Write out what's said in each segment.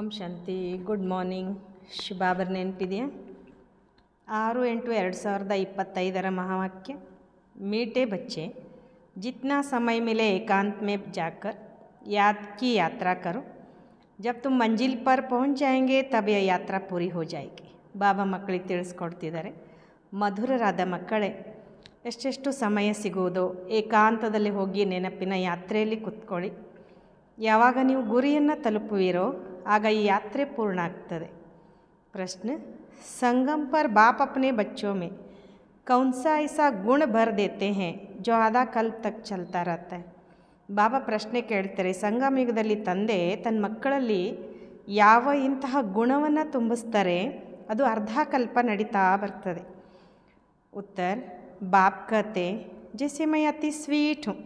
ಓಂ ಶಾಂತಿ. Good morning. ಶುಭಾಭರ್ ನೆನಪಿದೆಯಾ? 6/8/2025 महावाक्य, मीठे बच्चे जितना समय मिले एकांत में जाकर याद की यात्रा करो, जब तुम मंजिल पर पहुंच जाएंगे तब यह यात्रा पूरी हो जाएगी. ಬಾಬಾ ಮಕ್ಕಳಿಗೆ ತಿಳಿಸ್ಕೊಡ್ತಿದ್ದಾರೆ, ಮಧುರರಾದ ಮಕ್ಕಳೇ, ಎಷ್ಟೆಷ್ಟು ಸಮಯ ಸಿಗುವುದೋ ಏಕಾಂತದಲ್ಲಿ ಹೋಗಿ ನೆನಪಿನ ಯಾತ್ರೆಯಲ್ಲಿ ಕುತ್ಕೊಳ್ಳಿ. ಯಾವಾಗ ನೀವು ಗುರಿಯನ್ನು ತಲುಪುವಿರೋ ಆಗ ಈ ಯಾತ್ರೆ ಪೂರ್ಣ ಆಗ್ತದೆ. प्रश्न, संगम पर बाप अपने बच्चों में कौन सा ऐसा गुण भर देते हैं जो आधा कल तक चलता रहता है? ಬಾಬಾ ಪ್ರಶ್ನೆ ಕೇಳ್ತಾರೆ, ಸಂಗಮ ಯುಗದಲ್ಲಿ ತಂದೆ ತನ್ನ ಮಕ್ಕಳಲ್ಲಿ ಯಾವ ಇಂತಹ ಗುಣವನ್ನು ತುಂಬಿಸ್ತಾರೆ ಅದು ಅರ್ಧ ಕಲ್ಪ ನಡೀತಾ ಬರ್ತದೆ. उत्तर, बाप कहते जैसे मैं अति स्वीट हूँ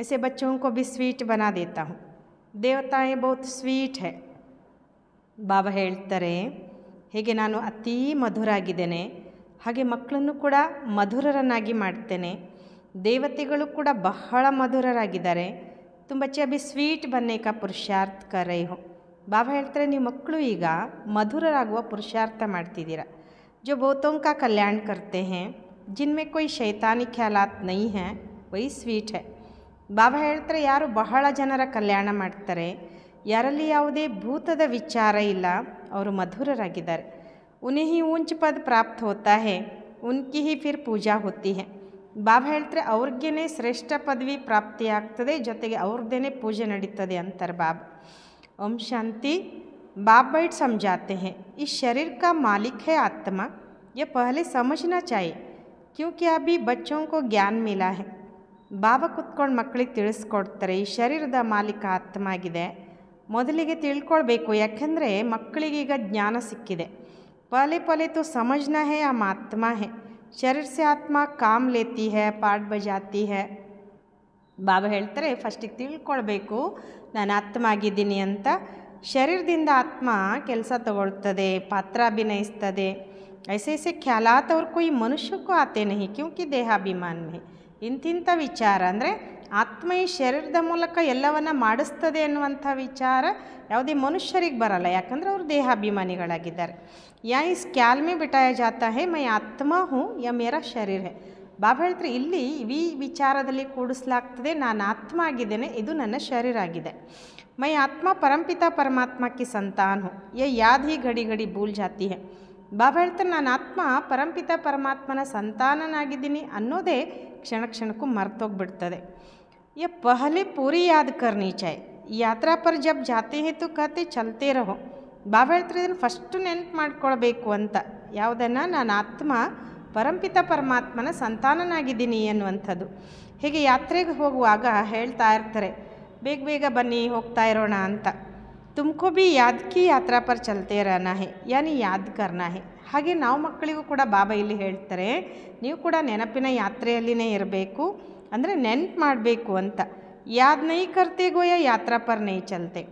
ऐसे बच्चों को भी स्वीट बना देता हूँ. देवताएं बहुत स्वीट है. ಬಾಬಾ ಹೇಳ್ತಾರೆ, ಹೇಗೆ ನಾನು ಅತೀ ಮಧುರಾಗಿದ್ದೇನೆ ಹಾಗೆ ಮಕ್ಕಳನ್ನು ಕೂಡ ಮಧುರರನ್ನಾಗಿ ಮಾಡ್ತೇನೆ. ದೇವತೆಗಳು ಕೂಡ ಬಹಳ ಮಧುರರಾಗಿದ್ದಾರೆ. ತುಂಬ ಅಭಿ ಸ್ವೀಟ್ ಬನ್ನೆ ಕಾ ಪುರುಷಾರ್ಥ ಕರ್ ರಹೆ ಹೋ. ಬಾಬಾ ಹೇಳ್ತಾರೆ, ನೀವು ಮಕ್ಕಳು ಈಗ ಮಧುರರಾಗುವ ಪುರುಷಾರ್ಥ ಮಾಡ್ತಿದ್ದೀರಾ. जो बहुतों का कल्याण करते हैं जिनमें कोई शैतानी ख्यालात नहीं है वही ಸ್ವೀಟ್ है. ಬಾಬಾ ಹೇಳ್ತಾರೆ, ಯಾರು ಬಹಳ ಜನರ ಕಲ್ಯಾಣ ಮಾಡ್ತಾರೆ, ಯಾರಲ್ಲಿ ಯಾವುದೇ ಭೂತದ ವಿಚಾರ ಇಲ್ಲ, ಅವರು ಮಧುರರಾಗಿದ್ದಾರೆ. उन्हें ही ऊंच पद प्राप्त होता है, उनकी ही फिर पूजा होती है. ಬಾಬಾ ಹೇಳ್ತಾರೆ, ಅವ್ರಿಗೇನೆ ಶ್ರೇಷ್ಠ ಪದವಿ ಪ್ರಾಪ್ತಿ ಆಗ್ತದೆ, ಜೊತೆಗೆ ಅವ್ರದ್ದೇನೆ ಪೂಜೆ ನಡೀತದೆ ಅಂತಾರೆ ಬಾಬಾ. ओम शांति. बाप बैठ समझाते हैं, इस शरीर का मालिक है आत्मा, यह पहले समझना चाहिए क्योंकि अभी बच्चों को ज्ञान मिला है. ಬಾಬಾ ಕುತ್ಕೊಂಡು ಮಕ್ಕಳಿಗೆ ತಿಳಿಸ್ಕೊಡ್ತಾರೆ, ಈ ಶರೀರದ ಮಾಲೀಕ ಆತ್ಮ ಆಗಿದೆ, ಮೊದಲಿಗೆ ತಿಳ್ಕೊಳ್ಬೇಕು, ಯಾಕೆಂದರೆ ಮಕ್ಕಳಿಗೀಗ ಜ್ಞಾನ ಸಿಕ್ಕಿದೆ. ಪಹಲೆ ಪಹಲೆ तो समझना है हम आत्मा है, शरीर से आत्मा काम लेती है, पाठ बजाती है. ಬಾಬಾ ಹೇಳ್ತಾರೆ, ಫಸ್ಟಿಗೆ ತಿಳ್ಕೊಳ್ಬೇಕು ನಾನು ಆತ್ಮ ಆಗಿದ್ದೀನಿ ಅಂತ. ಶರೀರದಿಂದ ಆತ್ಮ ಕೆಲಸ ತಗೊಳ್ತದೆ, ಪಾತ್ರ ಅಭಿನಯಿಸ್ತದೆ. ऐसे ऐसे ख्यालात और कोई मनुष्य को आते नहीं क्योंकि ದೇಹಾಭಿಮಾನ में. ಇಂತಿಂಥ ವಿಚಾರ ಅಂದರೆ ಆತ್ಮ ಈ ಶರೀರದ ಮೂಲಕ ಎಲ್ಲವನ್ನ ಮಾಡಿಸ್ತದೆ ಅನ್ನುವಂಥ ವಿಚಾರ ಯಾವುದೇ ಮನುಷ್ಯರಿಗೆ ಬರಲ್ಲ, ಯಾಕಂದರೆ ಅವರು ದೇಹಾಭಿಮಾನಿಗಳಾಗಿದ್ದಾರೆ. ಯಾ ಇಸ್ ಖ್ಯಾಲ್ ಮೇ ಬಿಟಾಯ ಜಾತಾ ಹೇ ಮೈ ಆತ್ಮ ಹೂँ ಯಾ ಮೇರಾ ಶರೀರ ಹೇ. ಬಾಬಾ ಹೇಳ್ತಾರೆ, ಇಲ್ಲಿ ಈ ವಿಚಾರದಲ್ಲಿ ಕೂಡಿಸಲಾಗ್ತದೆ, ನಾನು ಆತ್ಮ ಆಗಿದ್ದೇನೆ, ಇದು ನನ್ನ ಶರೀರ ಆಗಿದೆ. ಮೈ ಆತ್ಮ ಪರಂಪಿತ ಪರಮಾತ್ಮ ಕಿ ಸಂತಾನ ಹೂँ, ಯಾ ಯಾದ್ ಹಿ ಘಡಿ ಘಡಿ ಭೂಲ್ ಜಾತಿ ಹೇ. ಬಾಬಾ ಹೇಳ್ತಾರೆ, ನಾನು ಆತ್ಮ ಪರಂಪಿತ ಪರಮಾತ್ಮನ ಸಂತಾನನಾಗಿದ್ದೀನಿ ಅನ್ನೋದೇ ಕ್ಷಣ ಕ್ಷಣಕ್ಕೂ ಮರ್ತೋಗ್ಬಿಡ್ತದೆ. ಯಾ ಪಹಲೆ ಪೂರಿ ಯಾದ್ ಕರ್ನಿ ಚಾಯ್, ಯಾತ್ರಾ ಪರ್ ಜಬ್ ಜಾತೆ ಹೇ ತು ಕತೆ ಚಲ್ತೇ ರಹೋ. ಬಾಬಾ ಹೇಳ್ತಾರೆ, ಇದನ್ನು ಫಸ್ಟು ನೆನ್ಪು ಮಾಡ್ಕೊಳ್ಬೇಕು ಅಂತ. ಯಾವುದನ್ನು? ನಾನು ಆತ್ಮ ಪರಂಪಿತ ಪರಮಾತ್ಮನ ಸಂತಾನನಾಗಿದ್ದೀನಿ ಅನ್ನುವಂಥದ್ದು. ಹೀಗೆ ಯಾತ್ರೆಗೆ ಹೋಗುವಾಗ ಹೇಳ್ತಾ ಇರ್ತಾರೆ, ಬೇಗ ಬೇಗ ಬನ್ನಿ ಹೋಗ್ತಾ ಇರೋಣ ಅಂತ. ತುಮಕೋ ಭಿ ಯಾದ್ ಕಿ ಯಾತ್ರಾ ಪರ್ ಚಲ್ತೇ ರಹನಾ ಹೇ, ಯಾನಿ ಯಾದ್ ಕರ್ನಾ ಹೇ. ಹಾಗೆ ನಾವು ಮಕ್ಕಳಿಗೂ ಕೂಡ ಬಾಬಾ ಇಲ್ಲಿ ಹೇಳ್ತಾರೆ, ನೀವು ಕೂಡ ನೆನಪಿನ ಯಾತ್ರೆಯಲ್ಲಿನೇ ಇರಬೇಕು, ಅಂದರೆ ನೆನ್ಪು ಮಾಡಬೇಕು ಅಂತ. ಯಾದ್ ನೈ ಕರ್ತೆ ಗೋಯ ಯಾತ್ರಾ ಪರ್ ನೈ ಚಲ್ತೆ.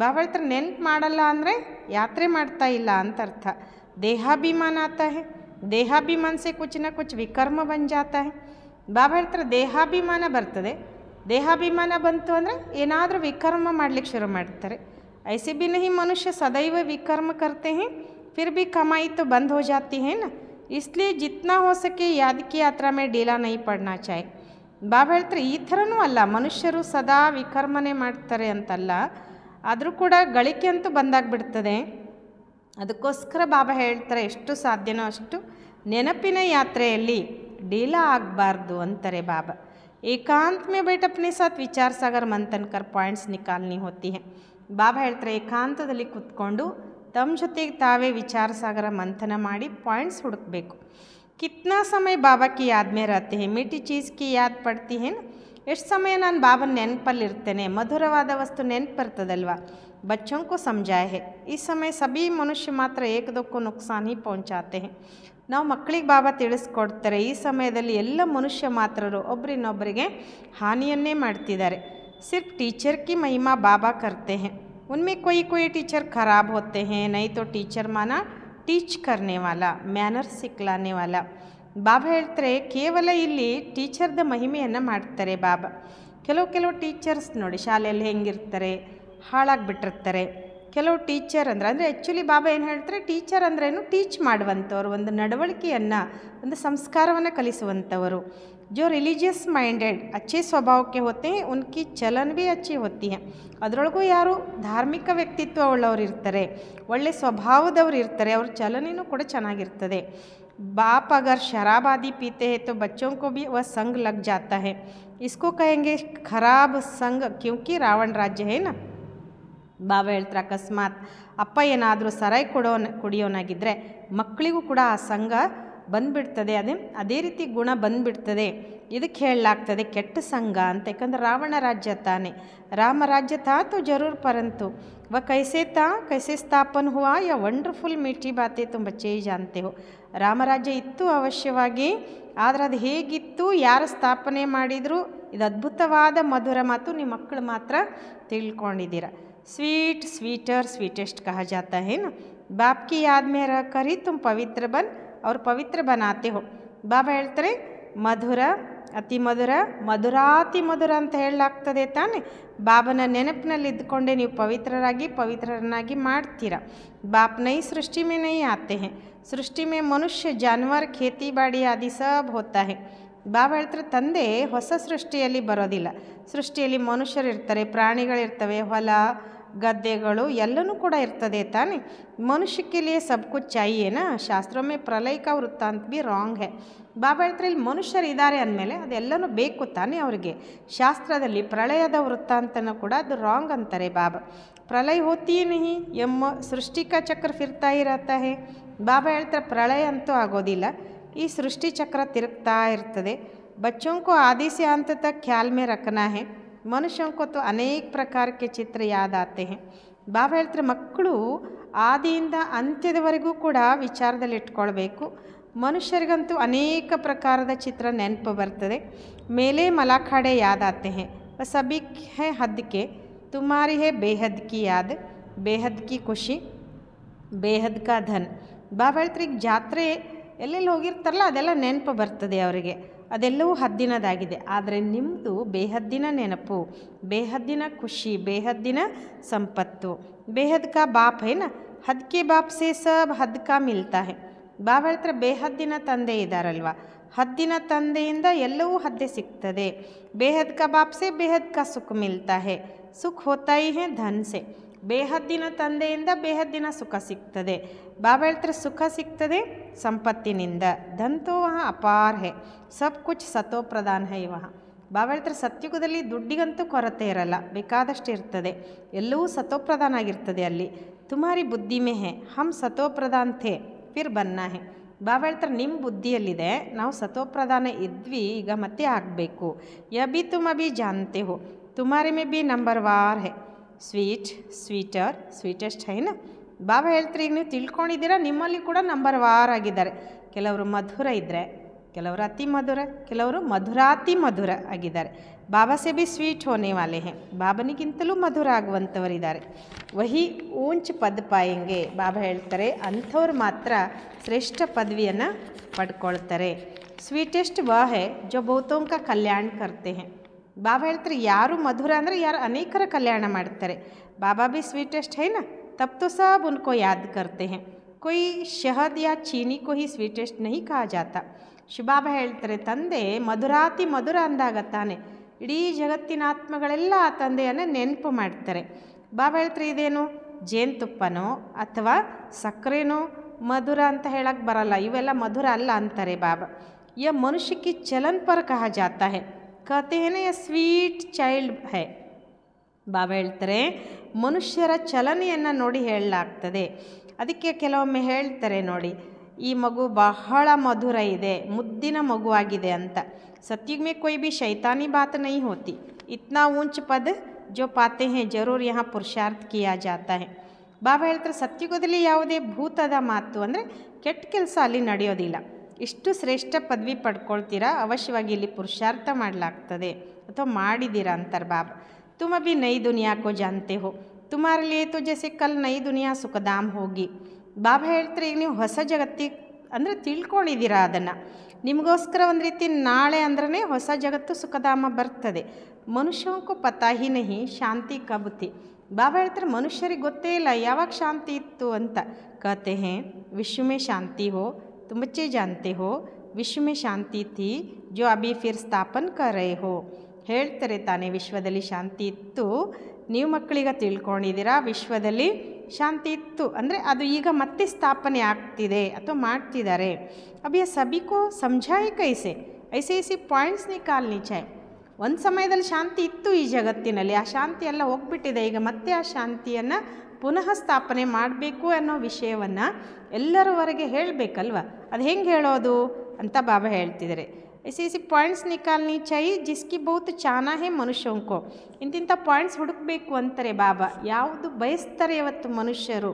ಬಾಬಾ ಹೇಳ್ತಾರೆ, ನೆನ್ಪು ಮಾಡಲ್ಲ ಅಂದರೆ ಯಾತ್ರೆ ಮಾಡ್ತಾ ಇಲ್ಲ ಅಂತ ಅರ್ಥ. ದೇಹಾಭಿಮಾನ ಆತಾ ಹೇ, ದೇಹಾಭಿಮಾನ ಸೆ ಕುಚ್ ನ ಕುಚ್ ವಿಕರ್ಮ ಬನ್ ಜಾತಾ ಹೇ. ಬಾಬಾ ಹೇಳ್ತಾರೆ, ದೇಹಾಭಿಮಾನ ಬರ್ತದೆ, ದೇಹಾಭಿಮಾನ ಬಂತು ಅಂದರೆ ಏನಾದರೂ ವಿಕರ್ಮ ಮಾಡಲಿಕ್ಕೆ ಶುರು ಮಾಡ್ತಾರೆ. ऐसे भी नहीं, मनुष्य सदैव विकर्म करते हैं फिर भी कमाई तो बंद हो जाती है ना, इसलिए जितना हो सके याद की यात्रा में ढीला नहीं पड़ना चाहिए. ಬಾಬಾ ಹೇಳ್ತಾರೆ, ಈ ಥರನೂ ಅಲ್ಲ, ಮನುಷ್ಯರು ಸದಾ ವಿಕರ್ಮನೆ ಮಾಡ್ತಾರೆ ಅಂತಲ್ಲ, ಆದರೂ ಕೂಡ ಗಳಿಕೆ ಅಂತೂ ಬಂದಾಗ್ಬಿಡ್ತದೆ. ಅದಕ್ಕೋಸ್ಕರ ಬಾಬಾ ಹೇಳ್ತಾರೆ, ಎಷ್ಟು ಸಾಧ್ಯನೋ ಅಷ್ಟು ನೆನಪಿನ ಯಾತ್ರೆಯಲ್ಲಿ ಢೀಲಾ ಆಗಬಾರ್ದು ಅಂತಾರೆ ಬಾಬಾ. ಏಕಾಂತ में बैठ अपने साथ विचार सागर मंथन कर पॉइंट्स निकालनी होती है. ಬಾಬಾ ಹೇಳ್ತಾರೆ, ಏಕಾಂತದಲ್ಲಿ ಕೂತ್ಕೊಂಡು ತಮ್ಮ ಜೊತೆಗೆ ತಾವೇ ವಿಚಾರ ಸಾಗರ ಮಂಥನ ಮಾಡಿ ಪಾಯಿಂಟ್ಸ್ ಹುಡುಕಬೇಕು. ಕಿತ್ನಾ ಸಮಯ ಬಾಬಾ ಕಿ ಯಾದ್ ಮೇ रहते हैं, मीठी चीज़ की याद पड़ती है. ಎಷ್ಟು ಸಮಯ ನಾನು ಬಾಬನ ನೆನಪಲ್ಲಿರ್ತೇನೆ, ಮಧುರವಾದ ವಸ್ತು ನೆನಪು ಬರ್ತದಲ್ವಾ. बच्चों को समझाए है, इस समय सभी मनुष्य मात्र एक दो को नुकसान ही पहुंचाते हैं. ನಾವು ಮಕ್ಕಳಿಗೆ ಬಾಬಾ ತಿಳಿಸ್ಕೊಡ್ತಾರೆ, ಈ ಸಮಯದಲ್ಲಿ ಎಲ್ಲ ಮನುಷ್ಯ ಮಾತ್ರರು ಒಬ್ಬರಿನ್ನೊಬ್ಬರಿಗೆ ಹಾನಿಯನ್ನೇ ಮಾಡ್ತಿದ್ದಾರೆ. सिर्फ टीचर की महिमा बाबा करते हैं, उनमें कोई कोई टीचर ख़राब होते हैं, नहीं तो टीचर माना टीच करने वाला, मैनर सिखलाने वाला. ಬಾಬಾ ಹೇಳ್ತಾರೆ, ಕೇವಲ ಇಲ್ಲಿ ಟೀಚರ್ದ ಮಹಿಮೆಯನ್ನು ಮಾಡ್ತಾರೆ ಬಾಬಾ. ಕೆಲವು ಟೀಚರ್ಸ್ ನೋಡಿ ಶಾಲೆಯಲ್ಲಿ ಹೆಂಗಿರ್ತಾರೆ, ಹಾಳಾಗಿಬಿಟ್ಟಿರ್ತಾರೆ. ಕೆಲವು ಟೀಚರ್ ಅಂದರೆ ಆ್ಯಕ್ಚುಲಿ ಬಾಬಾ ಏನು ಹೇಳ್ತಾರೆ, ಟೀಚರ್ ಅಂದ್ರೇನು, ಟೀಚ್ ಮಾಡುವಂಥವ್ರು, ಒಂದು ನಡವಳಿಕೆಯನ್ನು, ಒಂದು ಸಂಸ್ಕಾರವನ್ನು ಕಲಿಸುವಂಥವರು. जो रिलीजियस माइंडेड अच्छे स्वभाव के होते हैं उनकी चलन भी अच्छी होती है. ಅದರೊಳಗೂ ಯಾರು ಧಾರ್ಮಿಕ ವ್ಯಕ್ತಿತ್ವ ಉಳ್ಳವರು ಇರ್ತಾರೆ, ಒಳ್ಳೆ ಸ್ವಭಾವದವರು ಇರ್ತಾರೆ, ಅವ್ರ ಚಲನೆಯೂ ಕೂಡ ಚೆನ್ನಾಗಿರ್ತದೆ. बाप अगर शराब आदि पीते हैं तो बच्चों को भी वह संग लग जाता है. इसको कहेंगे खराब संग, क्योंकि रावण राज्य है ना. ಬಾಬಾ ಹೇಳ್ತಾರೆ, ಅಕಸ್ಮಾತ್ ಅಪ್ಪ ಏನಾದರೂ ಸರಾಯಿ ಕುಡಿಯೋನಾಗಿದ್ದರೆ ಮಕ್ಕಳಿಗೂ ಕೂಡ ಆ ಸಂಘ ಬಂದುಬಿಡ್ತದೆ, ಅದೇ ರೀತಿ ಗುಣ ಬಂದುಬಿಡ್ತದೆ. ಇದಕ್ಕೆ ಹೇಳಲಾಗ್ತದೆ ಕೆಟ್ಟ ಸಂಘ ಅಂತ. ಯಾಕಂದ್ರೆ ರಾವಣ ರಾಜ್ಯ ತಾನೆ, ರಾಮ ರಾಜ್ಯ ತಾ तो जरूर परंतु वह कैसे था, कैसे स्थापन हुआ, या ವಂಡರ್ಫುಲ್ ಮೀಠಿ ಬಾತೆ तुम बच्चे ही जानते हो. ರಾಮರಾಜ್ಯ ಇತ್ತು ಅವಶ್ಯವಾಗಿ, ಆದರೆ ಅದು ಹೇಗಿತ್ತು, ಯಾರು ಸ್ಥಾಪನೆ ಮಾಡಿದರು, ಇದು ಅದ್ಭುತವಾದ ಮಧುರ ಮಾತು, ನಿಮ್ಮ ಮಕ್ಕಳು ಮಾತ್ರ ತಿಳ್ಕೊಂಡಿದ್ದೀರ. स्वीट स्वीटर स्वीटेस्ट कहा जाता है ना. बाप की याद में रहकर ही तुम पवित्र बन और पवित्र बनाते हो. ಬಾಬಾ ಹೇಳ್ತಾರೆ ಮಧುರ, ಅತಿ ಮಧುರ, ಮಧುರಾತಿ ಮಧುರ ಅಂತ ಹೇಳಲಾಗ್ತದೆ ತಾನೆ. ಬಾಬನ ನೆನಪಿನಲ್ಲಿ ಇದ್ದುಕೊಂಡೆ ನೀವು ಪವಿತ್ರರನ್ನಾಗಿ ಮಾಡ್ತೀರಾ. बाप नई सृष्टि में नहीं आते हैं, सृष्टि में मनुष्य जानवर खेती बाड़ी आदि सब होता है. ಬಾಬಾ ಹೇಳ್ತಾರೆ, ತಂದೆ ಹೊಸ ಸೃಷ್ಟಿಯಲ್ಲಿ ಬರೋದಿಲ್ಲ. ಸೃಷ್ಟಿಯಲ್ಲಿ ಮನುಷ್ಯರಿರ್ತಾರೆ, ಪ್ರಾಣಿಗಳಿರ್ತವೆ, ಹೊಲ ಗದ್ದೆಗಳು ಎಲ್ಲನೂ ಕೂಡ ಇರ್ತದೆ ತಾನೆ. ಮನುಷ್ಯ के लिए सब कुछ चाहिए ना. ಶಾಸ್ತ್ರೋं में ಪ್ರಲಯ का ವೃತ್ತಾಂತ भी ರಾಂಗ್ है. ಬಾಬಾ ಹೇಳ್ತಾರೆ, ಇಲ್ಲಿ ಮನುಷ್ಯರು ಇದ್ದಾರೆ ಅಂದಮೇಲೆ ಅದೆಲ್ಲನೂ ಬೇಕು ತಾನೆ ಅವರಿಗೆ. ಶಾಸ್ತ್ರದಲ್ಲಿ ಪ್ರಳಯದ ವೃತ್ತಾಂತನೂ ಕೂಡ ಅದು ರಾಂಗ್ ಅಂತಾರೆ ಬಾಬಾ. ಪ್ರಳಯ ಹೋತಿ ನಹಿ, ಎಮ್ಮ ಸೃಷ್ಟಿ ಕಾ ಚಕ್ರ ಫಿರ್ತಾ ही रहता है. ಬಾಬಾ ಹೇಳ್ತಾರೆ, ಪ್ರಳಯ ಅಂತೂ ಆಗೋದಿಲ್ಲ, ಈ ಸೃಷ್ಟಿ ಚಕ್ರ ತಿರುಗ್ತಾ ಇರ್ತದೆ. बच्चों को आदि से अंत तक ख्याल में रखना है. मनुष्यों को तो अनेक प्रकार के चित्र याद आते हैं. ಬಾಬಾ ಹೇಳ್ತಾರೆ, ಮಕ್ಕಳು ಆದಿಯಿಂದ ಅಂತ್ಯದವರೆಗೂ ಕೂಡ ವಿಚಾರದಲ್ಲಿ ಇಟ್ಕೊಳ್ಬೇಕು. ಮನುಷ್ಯರಿಗಂತೂ ಅನೇಕ ಪ್ರಕಾರದ ಚಿತ್ರ ನೆನಪು ಬರ್ತದೆ. ಮೇಲೆ ಮಲಾಖಾಡೆ ಯಾದ್ ಆತೆ हैं, बस अभी है हद के, तुम्हारी है बेहद की याद, बेहद की ಖುಷಿ, ಬೇಹದ್ ಕಾ ಧನ್. ಬಾಬಾ ಹೇಳ್ತಾರೆ, ಈಗ ಜಾತ್ರೆ ಎಲ್ಲೆಲ್ಲಿ ಹೋಗಿರ್ತಾರಲ್ಲ ಅದೆಲ್ಲ ನೆನಪು ಬರ್ತದೆ ಅವರಿಗೆ, ಅದೆಲ್ಲವೂ ಹದ್ದಿನದಾಗಿದೆ. ಆದರೆ ನಿಮ್ಮದು ಬೇಹದ್ದಿನ ನೆನಪು, ಬೇಹದ್ದಿನ ಖುಷಿ, ಬೇಹದ್ದಿನ ಸಂಪತ್ತು. ಬೇಹದ್ ಕಾ ಬಾಪ್ ಹೇ ನಾ, ಹದ್ ಕೆ ಬಾಪ್ ಸೇ ಸಬ್ ಹದ್ ಕಾ ಮಿಲ್ತಾ ಹೇ. ಬಾಬಾ ಹೇಳ್ತಾರೆ, ಬೇಹದ್ದಿನ ತಂದೆ ಇದ್ದಾರಲ್ವ, ಹದ್ದಿನ ತಂದೆಯಿಂದ ಎಲ್ಲವೂ ಹದ್ದೆ ಸಿಗ್ತದೆ. ಬೇಹದ್ ಕಾ ಬಾಪ್ ಸೇ ಬೇಹದ್ ಕಾ ಸುಖ ಮಿಲ್ತಾ ಹೇ, ಸುಖ ಹೋತಾ ಹಿ ಹೇ ಧನ್ ಸೇ. ಬೇಹದ್ದಿನ ತಂದೆಯಿಂದ ಬೇಹದ್ದಿನ ಸುಖ ಸಿಗ್ತದೆ. ಬಾಬಾ ಹೇಳ್ತಾರೆ, ಸುಖ ಸಿಗ್ತದೆ ಸಂಪತ್ತಿನಿಂದ. ಧನ್ ತೋ ವಹ ಅಪಾರ್ ಹೇ, ಸಬ್ ಕುಚ್ ಸತೋ ಪ್ರಧಾನ ಹೈ ವಹ. ಬಾಬಾ ಹೇಳ್ತಾರೆ, ಸತ್ಯುಗದಲ್ಲಿ ದುಡ್ಡಿಗಂತೂ ಕೊರತೆ ಇರಲ್ಲ, ಬೇಕಾದಷ್ಟು ಇರ್ತದೆ, ಎಲ್ಲವೂ ಸತೋಪ್ರಧಾನ ಆಗಿರ್ತದೆ ಅಲ್ಲಿ. ತುಮಾರಿ ಬುದ್ಧಿ ಮೇ ಹೇ, ಹಮ್ ಸತೋಪ್ರಧಾನ್ ಥೇ ಫಿರ್ ಬನ್ನ ಹೇ. ಬಾಬಾ ಹೇಳ್ತಾರೆ, ನಿಮ್ಮ ಬುದ್ಧಿಯಲ್ಲಿದೆ, ನಾವು ಸತೋಪ್ರಧಾನ ಇದ್ವಿ, ಈಗ ಮತ್ತೆ ಆಗಬೇಕು. ಯಬಿ ತುಮ್ ಅಭಿ ಜಾನ್ತೆ ಹೋ, ತುಮಾರಿ ಮೇ ಬಿ ನಂಬರ್ ವಾರ್ ಹೇ. ಸ್ವೀಟ್ ಸ್ವೀಟರ್ ಸ್ವೀಟೆಸ್ಟ್ ಹೈನಾ. ಬಾಬಾ ಹೇಳ್ತಾರೆ, ಈಗ ನೀವು ತಿಳ್ಕೊಂಡಿದ್ದೀರಾ, ನಿಮ್ಮಲ್ಲಿ ಕೂಡ ನಂಬರ್ ವಾರ್ ಆಗಿದ್ದಾರೆ. ಕೆಲವರು ಮಧುರ ಇದ್ದರೆ, ಕೆಲವರು ಅತಿ ಮಧುರ, ಕೆಲವರು ಮಧುರಾತಿ ಮಧುರ ಆಗಿದ್ದಾರೆ. ಬಾಬಾ ಸೆ ಬಿ ಸ್ವೀಟ್ ಹೋನೆ ವಾಲೆ ಹೇ, ಬಾಬನಿಗಿಂತಲೂ ಮಧುರ ಆಗುವಂಥವರಿದ್ದಾರೆ. ವಹಿ ಊಂಚ್ ಪದ್ ಪಾಯಂಗೆ. ಬಾಬಾ ಹೇಳ್ತಾರೆ, ಅಂಥವ್ರು ಮಾತ್ರ ಶ್ರೇಷ್ಠ ಪದವಿಯನ್ನು ಪಡ್ಕೊಳ್ತಾರೆ. ಸ್ವೀಟೆಸ್ಟ್ ವ ಹೇ ಜೋ ಬಹುತೋಂ ಕಾ ಕಲ್ಯಾಣ ಕರ್ತೆ ಹೇ. ಬಾಬಾ ಹೇಳ್ತಾರೆ, ಯಾರು ಮಧುರ ಅಂದರೆ ಯಾರು ಅನೇಕರ ಕಲ್ಯಾಣ ಮಾಡ್ತಾರೆ. ಬಾಬಾ भी स्वीटेस्ट है ना, तब तो सब उनको याद करते हैं. कोई शहद या चीनी को ही स्वीटेस्ट नहीं कहा जाता. ಶಿವಬಾಬಾ ಹೇಳ್ತಾರೆ, ತಂದೆ ಮಧುರಾತಿ ಮಧುರ ಅಂದಾಗ ತಾನೆ ಇಡೀ ಜಗತ್ತಿನ ಆತ್ಮಗಳೆಲ್ಲ ಆ ತಂದೆಯನ್ನು ನೆನಪು ಮಾಡ್ತಾರೆ. ಬಾಬಾ ಹೇಳ್ತಾರೆ, ಇದೇನು ಜೇನುತುಪ್ಪನೋ ಅಥವಾ ಸಕ್ಕರೆನೋ ಮಧುರ ಅಂತ ಹೇಳಕ್ಕೆ ಬರಲ್ಲ, ಇವೆಲ್ಲ ಮಧುರ ಅಲ್ಲ ಅಂತಾರೆ ಬಾಬಾ. ಯ ಮನುಷ್ಯ ಕಿ ಚಲನ್ ಪರ್ ಕಹಾ ಜಾತಾ ಹೈ, कहते हैं ना ये ಸ್ವೀಟ್ ಚೈಲ್ಡ್ ಹೈ. ಬಾಬಾ ಹೇಳ್ತಾರೆ, ಮನುಷ್ಯರ ಚಲನೆಯನ್ನು ನೋಡಿ ಹೇಳಲಾಗ್ತದೆ. ಅದಕ್ಕೆ ಕೆಲವೊಮ್ಮೆ ಹೇಳ್ತಾರೆ ನೋಡಿ, ಈ ಮಗು ಬಹಳ ಮಧುರ ಇದೆ, ಮುದ್ದಿನ ಮಗುವಾಗಿದೆ ಅಂತ. सत्युग में कोई भी शैतानी बात नहीं होती. इतना ऊंच पद जो पाते हैं जरूर यहाँ पुरुषार्थ किया जाता है. ಬಾಬಾ ಹೇಳ್ತಾರೆ, ಸತ್ಯುಗದಲ್ಲಿ ಯಾವುದೇ ಭೂತದ ಮಾತು ಅಂದರೆ ಕೆಟ್ಟ ಕೆಲಸ ಅಲ್ಲಿ ನಡೆಯೋದಿಲ್ಲ. ಇಷ್ಟು ಶ್ರೇಷ್ಠ ಪದವಿ ಪಡ್ಕೊಳ್ತೀರಾ, ಅವಶ್ಯವಾಗಿ ಇಲ್ಲಿ ಪುರುಷಾರ್ಥ ಮಾಡಲಾಗ್ತದೆ ಅಥವಾ ಮಾಡಿದ್ದೀರಾ ಅಂತಾರೆ ಬಾಬಾ. ತುಮ್ ಅಭಿ ನೈ ದುನಿಯಾ ಕೋ ಜಾನ್ತೆ ಹೋ, ತುಮಾರೆ ಲಿಯೇ ತೋ ಜೈಸೆ ಕಲ್ ನೈ ದುನಿಯಾ ಸುಖಧಾಮ್ ಹೋಗಿ. ಬಾಬಾ ಹೇಳ್ತಾರೆ, ಈಗ ನೀವು ಹೊಸ ಜಗತ್ತಿಗೆ ಅಂದರೆ ತಿಳ್ಕೊಂಡಿದ್ದೀರಾ, ಅದನ್ನು ನಿಮಗೋಸ್ಕರ ಒಂದು ರೀತಿ ನಾಳೆ ಅಂದ್ರೆ ಹೊಸ ಜಗತ್ತು ಸುಖಧಾಮ ಬರ್ತದೆ. ಮನುಷ್ಯಂಗೂ ಪತಾ ಹಿ ನಹಿ ಶಾಂತಿ ಕಬ್ ಥಿ, ಬಾಬಾ ಹೇಳ್ತಾರೆ ಮನುಷ್ಯರಿಗೆ ಗೊತ್ತೇ ಇಲ್ಲ ಯಾವಾಗ ಶಾಂತಿ ಇತ್ತು ಅಂತ. कहते हैं विश्व में शांति हो, तुम बच्चे जानते हो विश्व में शांति थी जो अभी फिर स्थापन कर रहे हो. ಹೇಳ್ತಾರೆ ತಾನೇ ವಿಶ್ವದಲ್ಲಿ ಶಾಂತಿ ಇತ್ತು, ನೀವು ಮಕ್ಕಳಿಗೆ ತಿಳ್ಕೊಂಡಿದ್ದೀರಾ ವಿಶ್ವದಲ್ಲಿ ಶಾಂತಿ ಇತ್ತು ಅಂದರೆ ಅದು ಈಗ ಮತ್ತೆ ಸ್ಥಾಪನೆ ಆಗ್ತಿದೆ ಅಥವಾ ಮಾಡ್ತಿದ್ದಾರೆ. ಅಭಿ ಸಭಿ ಕೋ ಸಮझाए कैसे, ऐसे ऐसे ಪಾಯಿಂಟ್ಸ್ ನಿಕಾಲ್ನಿ ಚಾಯ್. ಒಂದು ಸಮಯದಲ್ಲಿ ಶಾಂತಿ ಇತ್ತು ಈ ಜಗತ್ತಿನಲ್ಲಿ, ಆ ಶಾಂತಿ ಎಲ್ಲ ಹೋಗ್ಬಿಟ್ಟಿದೆ, ಈಗ ಮತ್ತೆ ಆ ಶಾಂತಿಯನ್ನು ಪುನಃ ಸ್ಥಾಪನೆ ಮಾಡಬೇಕು ಅನ್ನೋ ವಿಷಯವನ್ನು ಎಲ್ಲರವರೆಗೆ ಹೇಳಬೇಕಲ್ವ. ಅದು ಹೆಂಗೆ ಹೇಳೋದು ಅಂತ ಬಾಬಾ ಹೇಳ್ತಿದ್ದಾರೆ. ऐसे ऐसे ಪಾಯಿಂಟ್ಸ್ ನಿಕಾಲ್ನಿ चाहिए जिसकी बहुत चाहना है मनुष्यों को. ಇಂತಿಂಥ ಪಾಯಿಂಟ್ಸ್ ಹುಡುಕಬೇಕು ಅಂತಾರೆ ಬಾಬಾ. ಯಾವುದು ಬಯಸ್ತಾರೆ ಇವತ್ತು ಮನುಷ್ಯರು.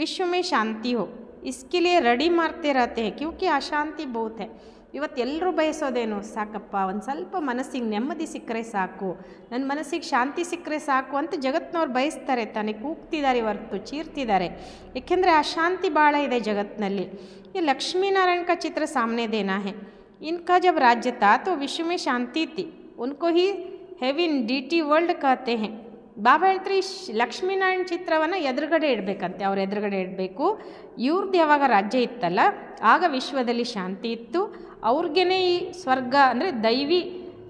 ವಿಶ್ವ ಮೇ ಶಾಂತಿ ಹೋ इसके लिए ರೆಡಿ ಮಾಡ್ತೇ रहते हैं क्योंकि ಅಶಾಂತಿ बहुत है. ಇವತ್ತು ಎಲ್ಲರೂ ಬಯಸೋದೇನು, ಸಾಕಪ್ಪ ಒಂದು ಸ್ವಲ್ಪ ಮನಸ್ಸಿಗೆ ನೆಮ್ಮದಿ ಸಿಕ್ಕರೆ ಸಾಕು, ನನ್ನ ಮನಸ್ಸಿಗೆ ಶಾಂತಿ ಸಿಕ್ಕರೆ ಸಾಕು ಅಂತ ಜಗತ್ತಿನವ್ರು ಬಯಸ್ತಾರೆ ತಾನೇ, ಕೂಗ್ತಿದ್ದಾರೆ ಹೊರತು ಚೀರ್ತಿದ್ದಾರೆ. ಏಕೆಂದರೆ ಆ ಶಾಂತಿ ಭಾಳ ಇದೆ ಜಗತ್ತಿನಲ್ಲಿ. ಈ ಲಕ್ಷ್ಮೀನಾರಾಯಣ का चित्र सामने देना है. इनका जब राज्य था तो विश्व में शांति थी, उनको ही हेवन डीटी वर्ल्ड कहते हैं. ಬಾಬಾ ಹೇಳ್ತಾರೆ ಈ ಲಕ್ಷ್ಮೀನಾರಾಯಣ ಚಿತ್ರವನ್ನು ಎದುರುಗಡೆ ಇಡಬೇಕಂತೆ, ಅವ್ರ ಎದುರುಗಡೆ ಇಡಬೇಕು. ಇವ್ರದ್ದು ಯಾವಾಗ ರಾಜ್ಯ ಇತ್ತಲ್ಲ ಆಗ ವಿಶ್ವದಲ್ಲಿ ಶಾಂತಿ ಇತ್ತು. ಅವ್ರಿಗೇ ಈ ಸ್ವರ್ಗ ಅಂದರೆ ದೈವಿ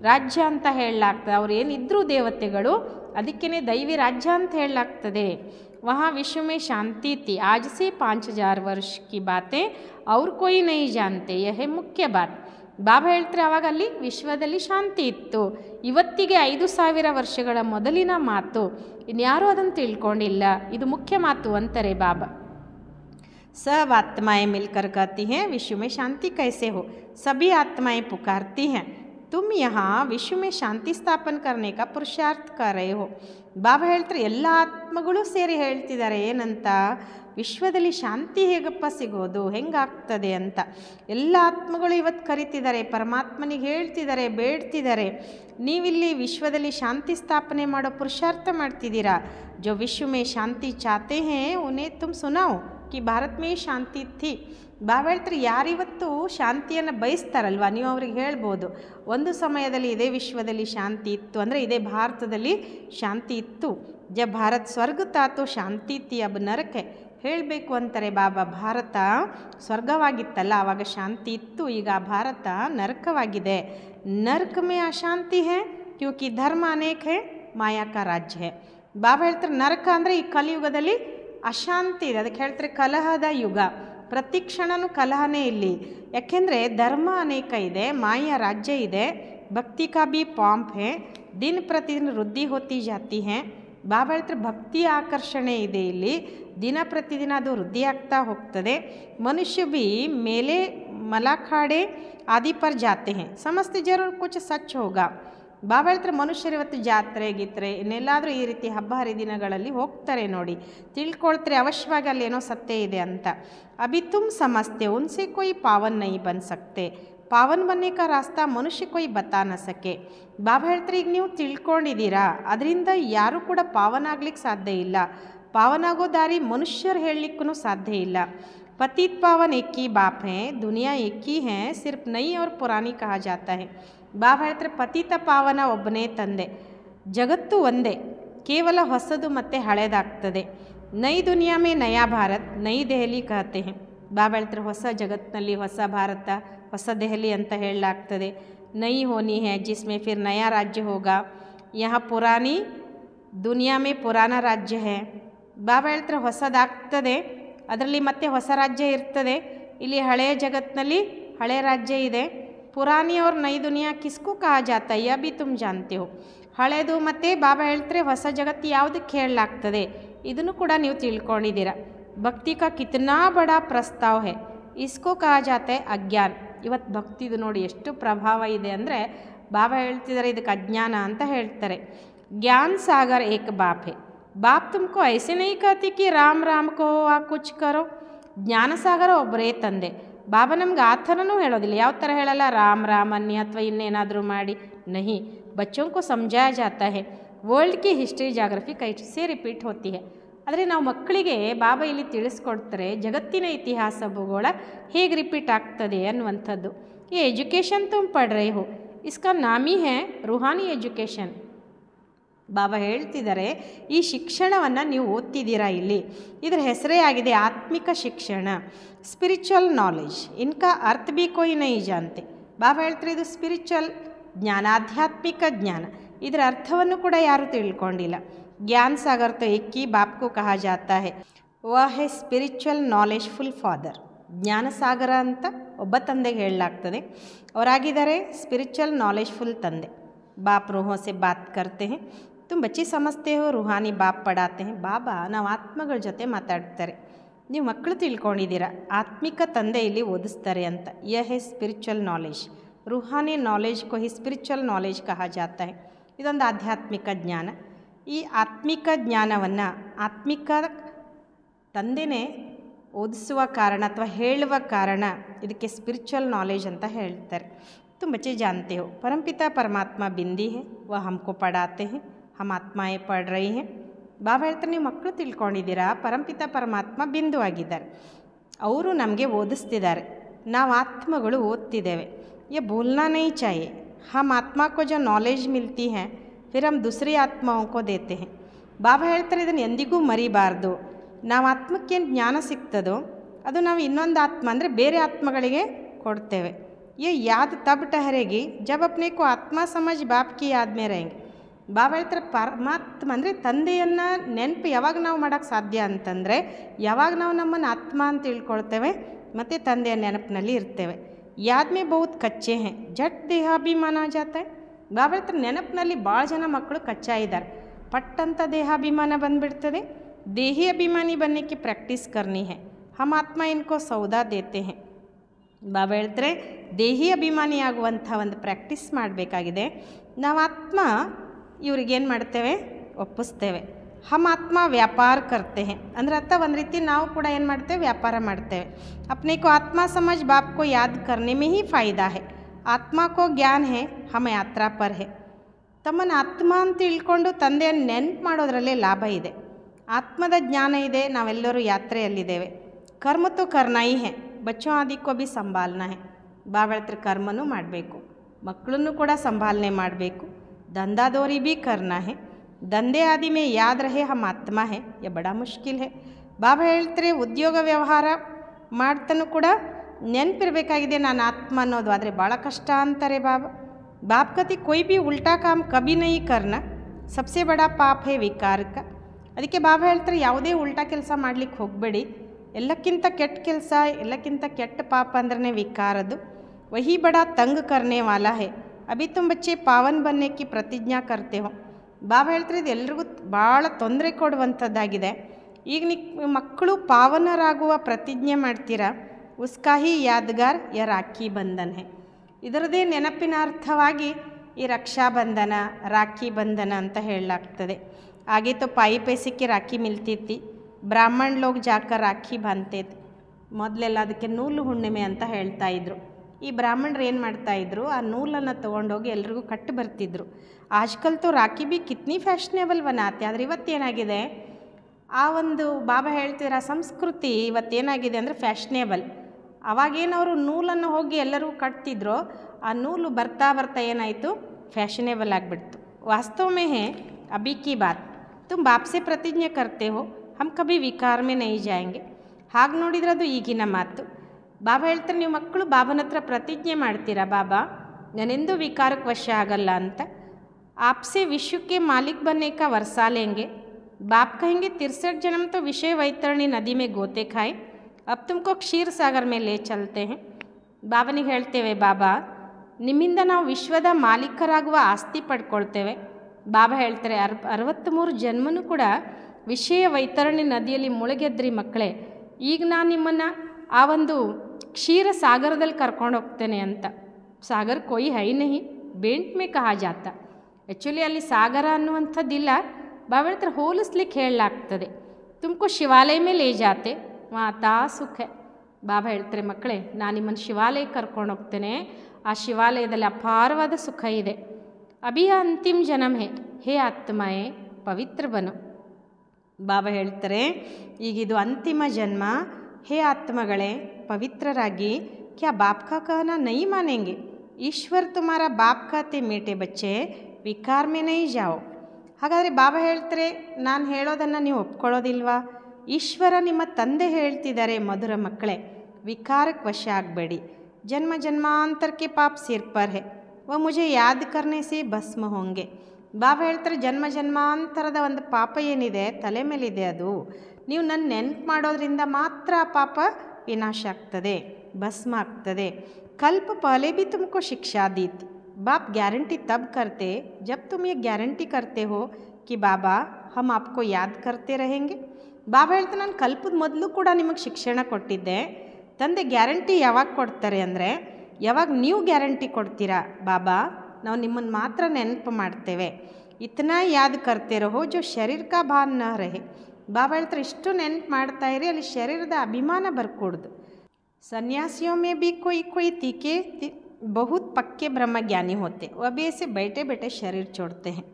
ರಾಜ್ಯ ಅಂತ ಹೇಳಲಾಗ್ತದೆ. ಅವ್ರು ಏನಿದ್ರೂ ದೇವತೆಗಳು, ಅದಕ್ಕೇ ದೈವಿ ರಾಜ್ಯ ಅಂತ ಹೇಳಲಾಗ್ತದೆ. वहाँ विश्व में शांति थी. आज से 5000 वर्ष की बातें और कोई नहीं जानते, यह है मुख्य बात. ಬಾಬಾ ಹೇಳ್ತಾರೆ ಆವಾಗ ಅಲ್ಲಿ ವಿಶ್ವದಲ್ಲಿ ಶಾಂತಿ ಇತ್ತು. ಇವತ್ತಿಗೆ 5000 ವರ್ಷಗಳ ಮೊದಲಿನ ಮಾತು, ಇನ್ಯಾರೂ ಅದನ್ನು ತಿಳ್ಕೊಂಡಿಲ್ಲ, ಇದು ಮುಖ್ಯ ಮಾತು ಅಂತಾರೆ ಬಾಬಾ. सब आत्माएं मिलकर कहती हैं विश्व में शांति कैसे हो. सभी आत्माएं पुकारती हैं तुम यहाँ विश्व में शांति स्थापन करने का पुरुषार्थ कर रहे हो. ಬಾಬಾ ಹೇಳ್ತಾರೆ ಎಲ್ಲ ಆತ್ಮಗಳು ಸೇರಿ ಹೇಳ್ತಿದ್ದಾರೆ ಏನಂತ, ವಿಶ್ವದಲ್ಲಿ ಶಾಂತಿ ಹೇಗಪ್ಪ ಸಿಗೋದು, ಹೆಂಗಾಗ್ತದೆ ಅಂತ. ಎಲ್ಲ ಆತ್ಮಗಳು ಇವತ್ತು ಕರಿತಿದ್ದಾರೆ, ಪರಮಾತ್ಮನಿಗೆ ಹೇಳ್ತಿದ್ದಾರೆ, ಬೇಡ್ತಿದ್ದಾರೆ, ನೀವಿಲ್ಲಿ ವಿಶ್ವದಲ್ಲಿ ಶಾಂತಿ ಸ್ಥಾಪನೆ ಮಾಡೋ ಪುರುಷಾರ್ಥ ಮಾಡ್ತಿದ್ದೀರಾ. ಜೋ ವಿಶ್ವ ಮೇ ಶಾಂತಿ ಚಾತೆ ಹೇ ಉನ್ಹೇ ತುಮ್ ಸುನಾओ कि भारत में शांति थी. ಬಾಬಾ ಹೇಳ್ತಾರೆ ಯಾರಿವತ್ತು ಶಾಂತಿಯನ್ನು ಬಯಸ್ತಾರಲ್ವ ನೀವು ಅವ್ರಿಗೆ ಹೇಳ್ಬೋದು, ಒಂದು ಸಮಯದಲ್ಲಿ ಇದೇ ವಿಶ್ವದಲ್ಲಿ ಶಾಂತಿ ಇತ್ತು ಅಂದರೆ ಇದೇ ಭಾರತದಲ್ಲಿ ಶಾಂತಿ ಇತ್ತು. ಜಬ್ ಭಾರತ್ ಸ್ವರ್ಗ ತಾತು ಶಾಂತಿ ತಿ ಅಬ್ ನರಕೆ ಹೇಳಬೇಕು ಅಂತಾರೆ ಬಾಬಾ. ಭಾರತ ಸ್ವರ್ಗವಾಗಿತ್ತಲ್ಲ ಆವಾಗ ಶಾಂತಿ ಇತ್ತು, ಈಗ ಭಾರತ ನರಕವಾಗಿದೆ. ನರಕ ಮೇ ಅಶಾಂತಿ ಹೇ ಕ್ಯೂಕಿ ಧರ್ಮ ಅನೇಕ ಹೇ ಮಾಯಾ ಕಾ ರಾಜ್ಯ ಹೇ. ಬಾಬಾ ಹೇಳ್ತಾರೆ ನರಕ ಅಂದರೆ ಈ ಕಲಿಯುಗದಲ್ಲಿ ಅಶಾಂತಿ ಇದೆ, ಅದಕ್ಕೆ ಹೇಳ್ತಾರೆ ಕಲಹದ ಯುಗ. ಪ್ರತಿ ಕ್ಷಣನೂ ಕಲಹನೇ ಇಲ್ಲಿ, ಯಾಕೆಂದರೆ ಧರ್ಮ ಅನೇಕ ಇದೆ, ಮಾಯಾ ರಾಜ್ಯ ಇದೆ. ಭಕ್ತಿ ಕಾ ಬಿ ಪಾಂಪ್ ಹೇ ದಿನ ಪ್ರತಿದಿನ ವೃದ್ಧಿ ಹೋತಿ ಜಾತಿ ಹೇ. ಬಾಬಾ ಹೇಳ್ತಾರೆ ಭಕ್ತಿಯ ಆಕರ್ಷಣೆ ಇದೆ ಇಲ್ಲಿ, ದಿನ ಪ್ರತಿದಿನ ಅದು ವೃದ್ಧಿ ಆಗ್ತಾ ಹೋಗ್ತದೆ. ಮನುಷ್ಯ ಬಿ ಮೇಲೆ ಮಲಾಖಾಡೆ ಆದಿ ಪರ್ ಜಾತೆ ಹೇ ಸಮಸ್ತ ಜರೂರ್ ಕುಚ್ ಸಚ್ ಹೋಗಾ. ಬಾಬಾ ಹೇಳ್ತಾರೆ ಮನುಷ್ಯರು ಇವತ್ತು ಜಾತ್ರೆ ಗೀತ್ರೆ ಇನ್ನೆಲ್ಲಾದರೂ ಈ ರೀತಿ ಹಬ್ಬ ಹರಿದಿನಗಳಲ್ಲಿ ಹೋಗ್ತಾರೆ ನೋಡಿ, ತಿಳ್ಕೊಳ್ತಾರೆ ಅವಶ್ಯವಾಗಿ ಅಲ್ಲೇನೋ ಸತ್ಯ ಇದೆ ಅಂತ. ಅಭಿ ತುಮ್ ಸಮಸ್ತೆ ಉನ್ಸೆ ಕೊಯ್ ಪಾವನ್ ನೈ ಬನ್ ಸಕ್ತೆ, ಪಾವನ್ ಬನ್ನೆ ಕಾ ರಾಸ್ತಾ ಮನುಷ್ಯ ಕೊಯ್ ಬತಾ ನ ಸಕೆ. ಬಾಬಾ ಹೇಳ್ತಾರೆ ಈಗ ನೀವು ತಿಳ್ಕೊಂಡಿದ್ದೀರಾ, ಅದರಿಂದ ಯಾರೂ ಕೂಡ ಪಾವನ ಆಗ್ಲಿಕ್ಕೆ ಸಾಧ್ಯ ಇಲ್ಲ, ಪಾವನಾಗೋ ದಾರಿ ಮನುಷ್ಯರು ಹೇಳಲಿಕ್ಕೂ ಸಾಧ್ಯ ಇಲ್ಲ. ಪತಿತ್ ಪಾವನ್ ಏಕ್ ಹಿ ಬಾಪ್ ಹೇ ದುನಿಯಾ ಏಕ್ ಹಿ ಹೇ ಸಿರ್ಫ್ ನೈ और पुरानी कहा जाता है. ಬಾಬಾ ಹೇಳ್ತಾರೆ ಪತಿತ ಪಾವನ ಒಬ್ಬನೇ ತಂದೆ, ಜಗತ್ತು ಒಂದೇ, ಕೇವಲ ಹೊಸದು ಮತ್ತು ಹಳೆದಾಗ್ತದೆ. ನೈ ದುನಿಯಾ ಮೇ ನಯಾ ಭಾರತ್ ನೈ ದೆಹಲಿ ಕಹತೆ ಹೇ. ಬಾಬಾ ಹೇಳ್ತಾರೆ ಹೊಸ ಜಗತ್ತಿನಲ್ಲಿ ಹೊಸ ಭಾರತ, ಹೊಸ ದೆಹಲಿ ಅಂತ ಹೇಳಲಾಗ್ತದೆ. ನೈ ಹೋನಿ ಹೇ ಜಿಸ್ಮೇ ಫಿರ್ ನಯಾ ರಾಜ್ಯ ಹೋಗಾ, ಯಹ ಪುರಾನಿ ದುನಿಯಾ ಮೇ ಪುರಾಣ ರಾಜ್ಯ ಹೇ. ಬಾಬಾ ಹೇಳ್ತಾರೆ ಹೊಸದಾಗ್ತದೆ, ಅದರಲ್ಲಿ ಮತ್ತೆ ಹೊಸ ರಾಜ್ಯ ಇರ್ತದೆ. ಇಲ್ಲಿ ಹಳೆಯ ಜಗತ್ತಿನಲ್ಲಿ ಹಳೆಯ ರಾಜ್ಯ ಇದೆ. ಪುರಾನಿ और नई दुनिया किसको कहा जाता है यह भी तुम जानते हो. ಹಳೆದು ಮತ್ತು ಬಾಬಾ ಹೇಳ್ತಾರೆ ಹೊಸ ಜಗತ್ತು ಯಾವುದಕ್ಕೆ ಹೇಳಲಾಗ್ತದೆ ಇದನ್ನು ಕೂಡ ನೀವು ತಿಳ್ಕೊಂಡಿದ್ದೀರ. ಭಕ್ತಿ ಕಾ ಕಿತ್ನಾ ಬಡಾ ಪ್ರಸ್ತಾವ ಹೇ ಇಸ್ಕೋ ಕಹಾ ಜಾತ ಹೈ ಅಜ್ಞಾನ್. ಇವತ್ತು ಭಕ್ತಿದು ನೋಡಿ ಎಷ್ಟು ಪ್ರಭಾವ ಇದೆ ಅಂದರೆ ಬಾಬಾ ಹೇಳ್ತಿದ್ದಾರೆ ಇದಕ್ಕೆ ಅಜ್ಞಾನ ಅಂತ ಹೇಳ್ತಾರೆ. ಜ್ಞಾನ್ ಸಾಗರ್ ಏಕ್ ಬಾಪ್ ಹೇ, ಬಾಪ್ ತುಮಕೋ ಐಸೆ ನೈ ಕಹತಿ ಕಿ ರಾಮ್ ರಾಮ್ ಕೋ ಆ ಕುಚ್ ಕರೋ. ಜ್ಞಾನಸಾಗರ ಒಬ್ಬರೇ ತಂದೆ. ಬಾಬಾ ನಮ್ಗೆ ಆ ಥರನೂ ಹೇಳೋದಿಲ್ಲ, ಯಾವ ಥರ ಹೇಳಲ್ಲ ರಾಮ್ ರಾಮ್ ಅನ್ನಿ ಅಥವಾ ಇನ್ನೇನಾದರೂ ಮಾಡಿ, ನಹಿ ಬಚ್ಚೋं को समझाया जाता है वर्ल्ड की हिस्ट्री ಜಾಗ್ರಫಿ कैसे रिपीट होती है. ಆದರೆ ನಾವು ಮಕ್ಕಳಿಗೆ ಬಾಬಾ ಇಲ್ಲಿ ತಿಳಿಸ್ಕೊಡ್ತಾರೆ ಜಗತ್ತಿನ ಇತಿಹಾಸ ಭೂಗೋಳ ಹೇಗೆ ರಿಪೀಟ್ ಆಗ್ತದೆ ಅನ್ನುವಂಥದ್ದು. ಈ ಎಜುಕೇಷನ್ ತುಮ್ ಪढ़ रहे हो इसका नाम ही है रूहानी एजुकेशन. ಬಾಬಾ ಹೇಳ್ತಿದ್ದಾರೆ, ಈ ಶಿಕ್ಷಣವನ್ನು ನೀವು ಓದ್ತಿದ್ದೀರಾ ಇಲ್ಲಿ, ಇದರ ಹೆಸರೇ ಆಗಿದೆ ಆತ್ಮಿಕ ಶಿಕ್ಷಣ, ಸ್ಪಿರಿಚುವಲ್ ನಾಲೆಜ್. ಇನ್ಕಾ ಅರ್ಥ ಭಿ ಕೊಯ್ ನಹೀ ಜಾನ್ತೆ. ಬಾಬಾ ಹೇಳ್ತಾರೆ ಇದು ಸ್ಪಿರಿಚುವಲ್ ಜ್ಞಾನ, ಆಧ್ಯಾತ್ಮಿಕ ಜ್ಞಾನ. ಇದರ ಅರ್ಥವನ್ನು ಕೂಡ ಯಾರೂ ತಿಳ್ಕೊಂಡಿಲ್ಲ. ಜ್ಞಾನ ಸಾಗರ್ ತೋ ಏಕ್ ಹಿ ಬಾಪ್ ಕೋ ಕಹಾ ಜಾತಾ ಹೈ, ವಹ ಹೈ ಸ್ಪಿರಿಚುವಲ್ ನಾಲೆಜ್ಫುಲ್ ಫಾದರ್. ಜ್ಞಾನಸಾಗರ ಅಂತ ಒಬ್ಬ ತಂದೆಗೆ ಹೇಳಲಾಗ್ತದೆ. ಅವರಾಗಿದ್ದಾರೆ ಸ್ಪಿರಿಚುವಲ್ ನಾಲೆಜ್ಫುಲ್ ತಂದೆ. ಬಾಪ್ ರೂಹೋं से बात करते हैं, तुम बच्चे समझते हो रूहानी बाप पढ़ाते हैं. ಬಾಬಾ ನಾವು ಆತ್ಮಗಳ ಜೊತೆ ಮಾತಾಡ್ತಾರೆ, ನೀವು ಮಕ್ಕಳು ತಿಳ್ಕೊಂಡಿದ್ದೀರಾ ಆತ್ಮಿಕ ತಂದೆ ಇಲ್ಲಿ ಓದಿಸ್ತಾರೆ ಅಂತ. ಯಹ ಹೈ ಸ್ಪಿರಿಚುವಲ್ ನಾಲೆಜ್, ರೂಹಾನಿ ನಾಲೆಜ್ ಕೋ ಹಿ ಸ್ಪಿರಿಚುವಲ್ ನಾಲೆಜ್ ಕಹಾ ಜಾತಾ ಹೈ. ಇದೊಂದು ಆಧ್ಯಾತ್ಮಿಕ ಜ್ಞಾನ. ಈ ಆತ್ಮಿಕ ಜ್ಞಾನವನ್ನು ಆತ್ಮಿಕ ತಂದೆನೇ ಓದಿಸುವ ಕಾರಣ ಅಥವಾ ಹೇಳುವ ಕಾರಣ ಇದಕ್ಕೆ ಸ್ಪಿರಿಚುವಲ್ ನಾಲೆಜ್ ಅಂತ ಹೇಳ್ತಾರೆ. तुम बच्चे जानते हो परमपिता परमात्मा बिंदी है, वह हमको पढ़ाते हैं, हम आत्माएं पढ़ रही हैं. ಬಾಬಾ ಹೇಳ್ತಾರೆ, ನೀವು ಮಕ್ಕಳು ತಿಳ್ಕೊಂಡಿದ್ದೀರಾ ಪರಂಪಿತ ಪರಮಾತ್ಮ ಬಿಂದು ಆಗಿದ್ದಾರೆ, ಅವರು ನಮಗೆ ಓದಿಸ್ತಿದ್ದಾರೆ, ನಾವು ಆತ್ಮಗಳು ಓದ್ತಿದ್ದೇವೆ. ये भूलना नहीं चाहिए, हम आत्मा को जो नॉलेज मिलती है फिर हम दूसरी आत्माओं को देते हैं. ಬಾಬಾ ಹೇಳ್ತಾರೆ ಇದನ್ನು ಎಂದಿಗೂ ಮರಿಬಾರ್ದು. ನಾವು ಆತ್ಮಕ್ಕೇನು ಜ್ಞಾನ ಸಿಗ್ತದೋ ಅದು ನಾವು ಇನ್ನೊಂದು ಆತ್ಮ ಅಂದರೆ ಬೇರೆ ಆತ್ಮಗಳಿಗೆ ಕೊಡ್ತೇವೆ. ये याद तब ठहरेगी जब अपने को आत्मा समझ बाप की याद में रहेंगे. ಬಾಬಾ ಹೇಳ್ತಾರೆ ಪರಮಾತ್ಮ ಅಂದರೆ ತಂದೆಯನ್ನು ನೆನಪು ಯಾವಾಗ ನಾವು ಮಾಡೋಕ್ಕೆ ಸಾಧ್ಯ ಅಂತಂದರೆ ಯಾವಾಗ ನಾವು ನಮ್ಮನ್ನು ಆತ್ಮ ಅಂತ ತಿಳ್ಕೊಳ್ತೇವೆ ಮತ್ತು ತಂದೆಯ ನೆನಪಿನಲ್ಲಿ ಇರ್ತೇವೆ. ಯಾದ್ ಮೇ ಬಹುತ್ ಕಚ್ಚೆ ಹೇ ಜಟ್ ದೇಹಾಭಿಮಾನ ಜಾತ. ಬಾಬಾ ಹೇಳ್ತಾರೆ ನೆನಪಿನಲ್ಲಿ ಭಾಳ ಜನ ಮಕ್ಕಳು ಕಚ್ಚಾ ಇದ್ದಾರೆ, ಪಟ್ಟಂತ ದೇಹಾಭಿಮಾನ ಬಂದುಬಿಡ್ತದೆ. ದೇಹಿ ಅಭಿಮಾನಿ ಬನ್ನಕ್ಕೆ ಪ್ರಾಕ್ಟೀಸ್ ಕರ್ನಿ ಹೇ, ಹಮ್ ಆತ್ಮ ಇನ್ಕೋ ಸೌದಾ ದೇತೆ ಹೇ. ಬಾಬಾ ಹೇಳ್ತಾರೆ ದೇಹಿ ಅಭಿಮಾನಿಯಾಗುವಂಥ ಒಂದು ಪ್ರಾಕ್ಟೀಸ್ ಮಾಡಬೇಕಾಗಿದೆ. ನಾವು ಆತ್ಮ ಇವ್ರಿಗೇನು ಮಾಡ್ತೇವೆ, ಒಪ್ಪಿಸ್ತೇವೆ. ಹಮ್ ಆತ್ಮ ವ್ಯಾಪಾರ ಕರ್ತೆ ಹೇ ಅಂದರೆ ಅರ್ಥ ಒಂದು ರೀತಿ ನಾವು ಕೂಡ ಏನು ಮಾಡ್ತೇವೆ, ವ್ಯಾಪಾರ ಮಾಡ್ತೇವೆ. ಅಪ್ನೆ ಕೋ ಆತ್ಮ ಸಮಜ್ ಬಾಪ್ ಕೋ ಯಾದ್ ಕರ್ನೆ ಮೇ ಹಿ ಫಾಯ್ದಾ ಹೇ, ಆತ್ಮ ಕೋ ಜ್ಞಾನ ಹೇ, ಹಮ್ ಯಾತ್ರಾ ಪರ್ ಹೇ. ತಮ್ಮನ್ನು ಆತ್ಮ ಅಂತ ತಿಳ್ಕೊಂಡು ತಂದೆಯನ್ನು ನೆನಪು ಮಾಡೋದ್ರಲ್ಲೇ ಲಾಭ ಇದೆ, ಆತ್ಮದ ಜ್ಞಾನ ಇದೆ, ನಾವೆಲ್ಲರೂ ಯಾತ್ರೆಯಲ್ಲಿದ್ದೇವೆ. ಕರ್ಮ ತೋ ಕರ್ನಾಯಿ ಹೇ, ಬಚ್ಚೋ ಆದಿಕ್ಕೋ ಭಿ ಸಂಭಾಲನಾ ಹೇ. ಬಾಬಾ ಹೇಳ್ತಾರೆ ಕರ್ಮನೂ ಮಾಡಬೇಕು, ಮಕ್ಕಳನ್ನು ಕೂಡ ಸಂಭಾಲನೆ ಮಾಡಬೇಕು. ದಂಧಾದೋರಿ ಭಿ ಕರ್ನಾ ಹೇ, ದಂಧೆ ಆದಿ ಮೇ ಯಾದ್ ರಹೆ ಹಮ್ ಆತ್ಮ ಹೇ, ಯೆ ಬಡಾ ಮುಷ್ಕಿಲ್ ಹೇ. ಬಾಬಾ ಹೇಳ್ತಾರೆ ಉದ್ಯೋಗ ವ್ಯವಹಾರ ಮಾಡ್ತಾನೂ ಕೂಡ ನೆನಪಿರಬೇಕಾಗಿದೆ ನಾನು ಆತ್ಮ ಅನ್ನೋದು, ಆದರೆ ಭಾಳ ಕಷ್ಟ ಅಂತಾರೆ ಬಾಬಾ. ಬಾಪ್ ಕತಿ ಕೊಯ್ ಭಿ ಉಲ್ಟಾ ಕಾಮ್ ಕಭಿ ನಹೀ ಕರ್ನ, ಸಬ್ಸೆ ಬಡಾ ಪಾಪ ಹೇ ವಿಕಾರಕ. ಅದಕ್ಕೆ ಬಾಬಾ ಹೇಳ್ತಾರೆ ಯಾವುದೇ ಉಲ್ಟಾ ಕೆಲಸ ಮಾಡ್ಲಿಕ್ಕೆ ಹೋಗಬೇಡಿ, ಎಲ್ಲಕ್ಕಿಂತ ಕೆಟ್ಟ ಕೆಲಸ, ಎಲ್ಲಕ್ಕಿಂತ ಕೆಟ್ಟ ಪಾಪ ಅಂದ್ರೆ ವಿಕಾರದು. ವಹಿ ಬಡಾ ತಂಗ್ ಕರ್ನೆ ವಾಲಾ ಹೇ, ಅಭಿ ತುಮ್ ಬಚ್ಚೆ ಪಾವನ್ ಬನ್ನೆ ಕಿ ಪ್ರತಿಜ್ಞಾ ಕರ್ತೆ ಹೋ. ಬಾಬಾ ಹೇಳ್ತಾರೆ ಇದು ಎಲ್ರಿಗೂ ಭಾಳ ತೊಂದರೆ ಕೊಡುವಂಥದ್ದಾಗಿದೆ. ಈಗ ಮಕ್ಕಳು ಪಾವನರಾಗುವ ಪ್ರತಿಜ್ಞೆ ಮಾಡ್ತೀರಾ, ಉಸ್ಕಾ ಹಿ ಯಾದ್ಗಾರ್ ಯ ರಾಖಿ ಬಂಧನ್ ಹೇ. ಇದರದೇ ನೆನಪಿನ ಅರ್ಥವಾಗಿ ಈ ರಕ್ಷಾ ಬಂಧನ, ರಾಖಿ ಬಂಧನ ಅಂತ ಹೇಳಲಾಗ್ತದೆ. ಆಗೆ ತೋ ಪಾಯಿ ಪೈಸಕ್ಕೆ ರಾಖಿ ಮಿಲ್ತಿ ಥಿ, ಬ್ರಾಹ್ಮಣ ಲೋಗ್ ಜಾಕರ್ ರಾಖಿ ಬಾಂಧತೆ थे. ಮೊದಲೆಲ್ಲ ಅದಕ್ಕೆ ನೂಲು ಹುಣ್ಣಿಮೆ ಅಂತ ಹೇಳ್ತಾ ಇದ್ರು. ಈ ಬ್ರಾಹ್ಮಣರು ಏನು ಮಾಡ್ತಾಯಿದ್ರು, ಆ ನೂಲನ್ನು ತೊಗೊಂಡೋಗಿ ಎಲ್ರಿಗೂ ಕಟ್ಟು ಬರ್ತಿದ್ರು. ಆಜ್ಕಲ್ ತೋ ರಾಖಿ ಭಿ ಕಿತ್ನಿ ಫ್ಯಾಷನೇಬಲ್ ಬನಾತೆ. ಆದರೆ ಇವತ್ತೇನಾಗಿದೆ, ಆ ಒಂದು ಬಾಬಾ ಹೇಳ್ತಿರೋ ಸಂಸ್ಕೃತಿ ಇವತ್ತೇನಾಗಿದೆ ಅಂದರೆ ಫ್ಯಾಷನೇಬಲ್. ಅವಾಗೇನವರು ನೂಲನ್ನು ಹೋಗಿ ಎಲ್ಲರೂ ಕಟ್ತಿದ್ರು, ಆ ನೂಲು ಬರ್ತಾ ಬರ್ತಾ ಏನಾಯಿತು, ಫ್ಯಾಷನೇಬಲ್ ಆಗಿಬಿಡ್ತು. ವಾಸ್ತವ ಮೇ ಹೇ ಅಭಿ ಕಿ ಬಾತ್, ತುಮ್ ಬಾಪ್ ಸೆ ಪ್ರತಿಜ್ಞೆ ಕರ್ತೆ ಹೋ, ಹಮ್ ಕಭಿ ವಿಕಾರ ಮೇ ನಹೀ ಜಾಯಂಗೆ. ಹಾಗೆ ನೋಡಿದ್ರೆ ಅದು ಈಗಿನ ಮಾತು. ಬಾಬಾ ಹೇಳ್ತಾರೆ ನೀವು ಮಕ್ಕಳು ಬಾಬನ ಹತ್ರ ಪ್ರತಿಜ್ಞೆ ಮಾಡ್ತೀರಾ, ಬಾಬಾ ನಾನೆಂದೂ ವಿಕಾರಕ್ಕೆ ವಶ ಆಗಲ್ಲ ಅಂತ. ಆಪ್ಸೆ ವಿಶ್ವಕ್ಕೆ ಮಾಲಿಕ್ ಬನ್ನೆ ಕಾ ವರ್ಸಾ ಲೇಂಗೆ. बाप कहेंगे 63 जन्म तो विषय वैतरणी नदी में गोते खाए, अब तुमको क्षीर सागर में ले चलते हैं. ಬಾಬನಿಗೆ ಹೇಳ್ತೇವೆ, ಬಾಬಾ ನಿಮ್ಮಿಂದ ನಾವು ವಿಶ್ವದ ಮಾಲೀಕರಾಗುವ ಆಸ್ತಿ ಪಡ್ಕೊಳ್ತೇವೆ. ಬಾಬಾ ಹೇಳ್ತಾರೆ 63 ಜನ್ಮನೂ ಕೂಡ ವಿಷಯ ವೈತರಣಿ ನದಿಯಲ್ಲಿ ಮುಳುಗೆದ್ರಿ ಮಕ್ಕಳೇ, ಈಗ ನಾನು ನಿಮ್ಮನ್ನು ಆ ಒಂದು ಕ್ಷೀರ ಸಾಗರದಲ್ಲಿ ಕರ್ಕೊಂಡು ಹೋಗ್ತೇನೆ ಅಂತ. ಸಾಗರ ಕೊಯ್ ಹೈ ನಹಿ, ಬೇಂಟ್ ಮೇ ಕಹಾ ಜಾತ. ಆ್ಯಕ್ಚುಲಿ ಅಲ್ಲಿ ಸಾಗರ ಅನ್ನುವಂಥದ್ದಿಲ್ಲ. ಬಾಬಾ ಹೇಳ್ತಾರೆ ಹೋಲಿಸ್ಲಿಕ್ಕೆ ಹೇಳಲಾಗ್ತದೆ. ತುಮಕು ಶಿವಾಲಯ ಮೇಲೆ ಲೇ ಜಾತೆ ಮಾತಾ ಸುಖ. ಬಾಬಾ ಹೇಳ್ತಾರೆ ಮಕ್ಕಳೇ ನಾನು ನಿಮ್ಮನ್ನು ಶಿವಾಲಯಕ್ಕೆ ಕರ್ಕೊಂಡು ಹೋಗ್ತೇನೆ, ಆ ಶಿವಾಲಯದಲ್ಲಿ ಅಪಾರವಾದ ಸುಖ ಇದೆ. ಅಭಿ ಅಂತಿಮ ಜನ್ಮ ಹೇ ಆತ್ಮಯೇ ಪವಿತ್ರ ಬನು. ಬಾಬಾ ಹೇಳ್ತಾರೆ ಈಗಿದು ಅಂತಿಮ ಜನ್ಮ, ಹೇ ಆತ್ಮಗಳೇ ಪವಿತ್ರರಾಗಿ. ಕ್ಯಾ ಬಾಪ್ ಕಾ ಕಹನಾ ನಹೀ ಮಾನೆಂಗೆ, ಈಶ್ವರ್ ತುಮಾರಾ ಬಾಪ್ ಕಾತೆ ಮೇಟೆ ಬಚ್ಚೆ ವಿಕಾರ ಮೇ ನಹೀ ಜಾओ. ಹಾಗಾದರೆ ಬಾಬಾ ಹೇಳ್ತಾರೆ, ನಾನು ಹೇಳೋದನ್ನು ನೀವು ಒಪ್ಕೊಳ್ಳೋದಿಲ್ವಾ? ಈಶ್ವರ ನಿಮ್ಮ ತಂದೆ ಹೇಳ್ತಿದ್ದಾರೆ, ಮಧುರ ಮಕ್ಕಳೇ, ವಿಕಾರಕ್ಕೆ ವಶ ಆಗಬೇಡಿ. ಜನ್ಮ ಜನ್ಮಾಂತರಕ್ಕೆ ಪಾಪ ಸಿರ್ ಪರ್ ಹೇ, ವ ಮುझे ಯಾದ್ ಕರ್ನೆ ಸೆ ಭಸ್ಮ ಹೋಂಗೆ. ಬಾಬಾ ಹೇಳ್ತಾರೆ, ಜನ್ಮ ಜನ್ಮಾಂತರದ ಒಂದು ಪಾಪ ಏನಿದೆ ತಲೆ ಮೇಲಿದೆ, ಅದು ನೀವು ನನ್ನ ನೆನಪು ಮಾಡೋದ್ರಿಂದ ಮಾತ್ರ ಆ ಪಾಪ ವಿನಾಶ ಆಗ್ತದೆ, ಭಸ್ಮ ಆಗ್ತದೆ. कल्प पहले भी तुमको शिक्षा दी थी. बाप गारंटी तब करते जब तुम ये गारंटी करते हो कि बाबा हम आपको याद करते रहेंगे. ಬಾಬಾ ಹೇಳ್ತಾರೆ, ನಾನು ಕಲ್ಪದ ಮೊದಲು ಕೂಡ ನಿಮಗೆ ಶಿಕ್ಷಣ ಕೊಟ್ಟಿದ್ದೆ. ತಂದೆ ಗ್ಯಾರಂಟಿ ಯಾವಾಗ ಕೊಡ್ತಾರೆ ಅಂದರೆ, ಯಾವಾಗ ನೀವು ಗ್ಯಾರಂಟಿ ಕೊಡ್ತೀರಾ, ಬಾಬಾ ನಾವು ನಿಮ್ಮನ್ನು ಮಾತ್ರ ನೆನಪು ಮಾಡ್ತೇವೆ. ಇತನಾ ಯಾದ್ ಕರ್ತೆ ರಹೋ ಜೋ ಶರೀರ ಕಾ ಭಾನ್ ನ ರಹೆ. ಬಾಬಾ ಹೇಳ್ತಾರೆ, ಇಷ್ಟು ನೆನಪು ಮಾಡ್ತಾ ಇರಿ, ಅಲ್ಲಿ ಶರೀರದ ಅಭಿಮಾನ ಬರ್ಕೂಡ್ದು. सन्यासियों में भी कोई कोई तीखे बहुत पक्के ब्रह्मज्ञानी होते, वह भी ऐसे बैठे बैठे शरीर छोड़ते हैं.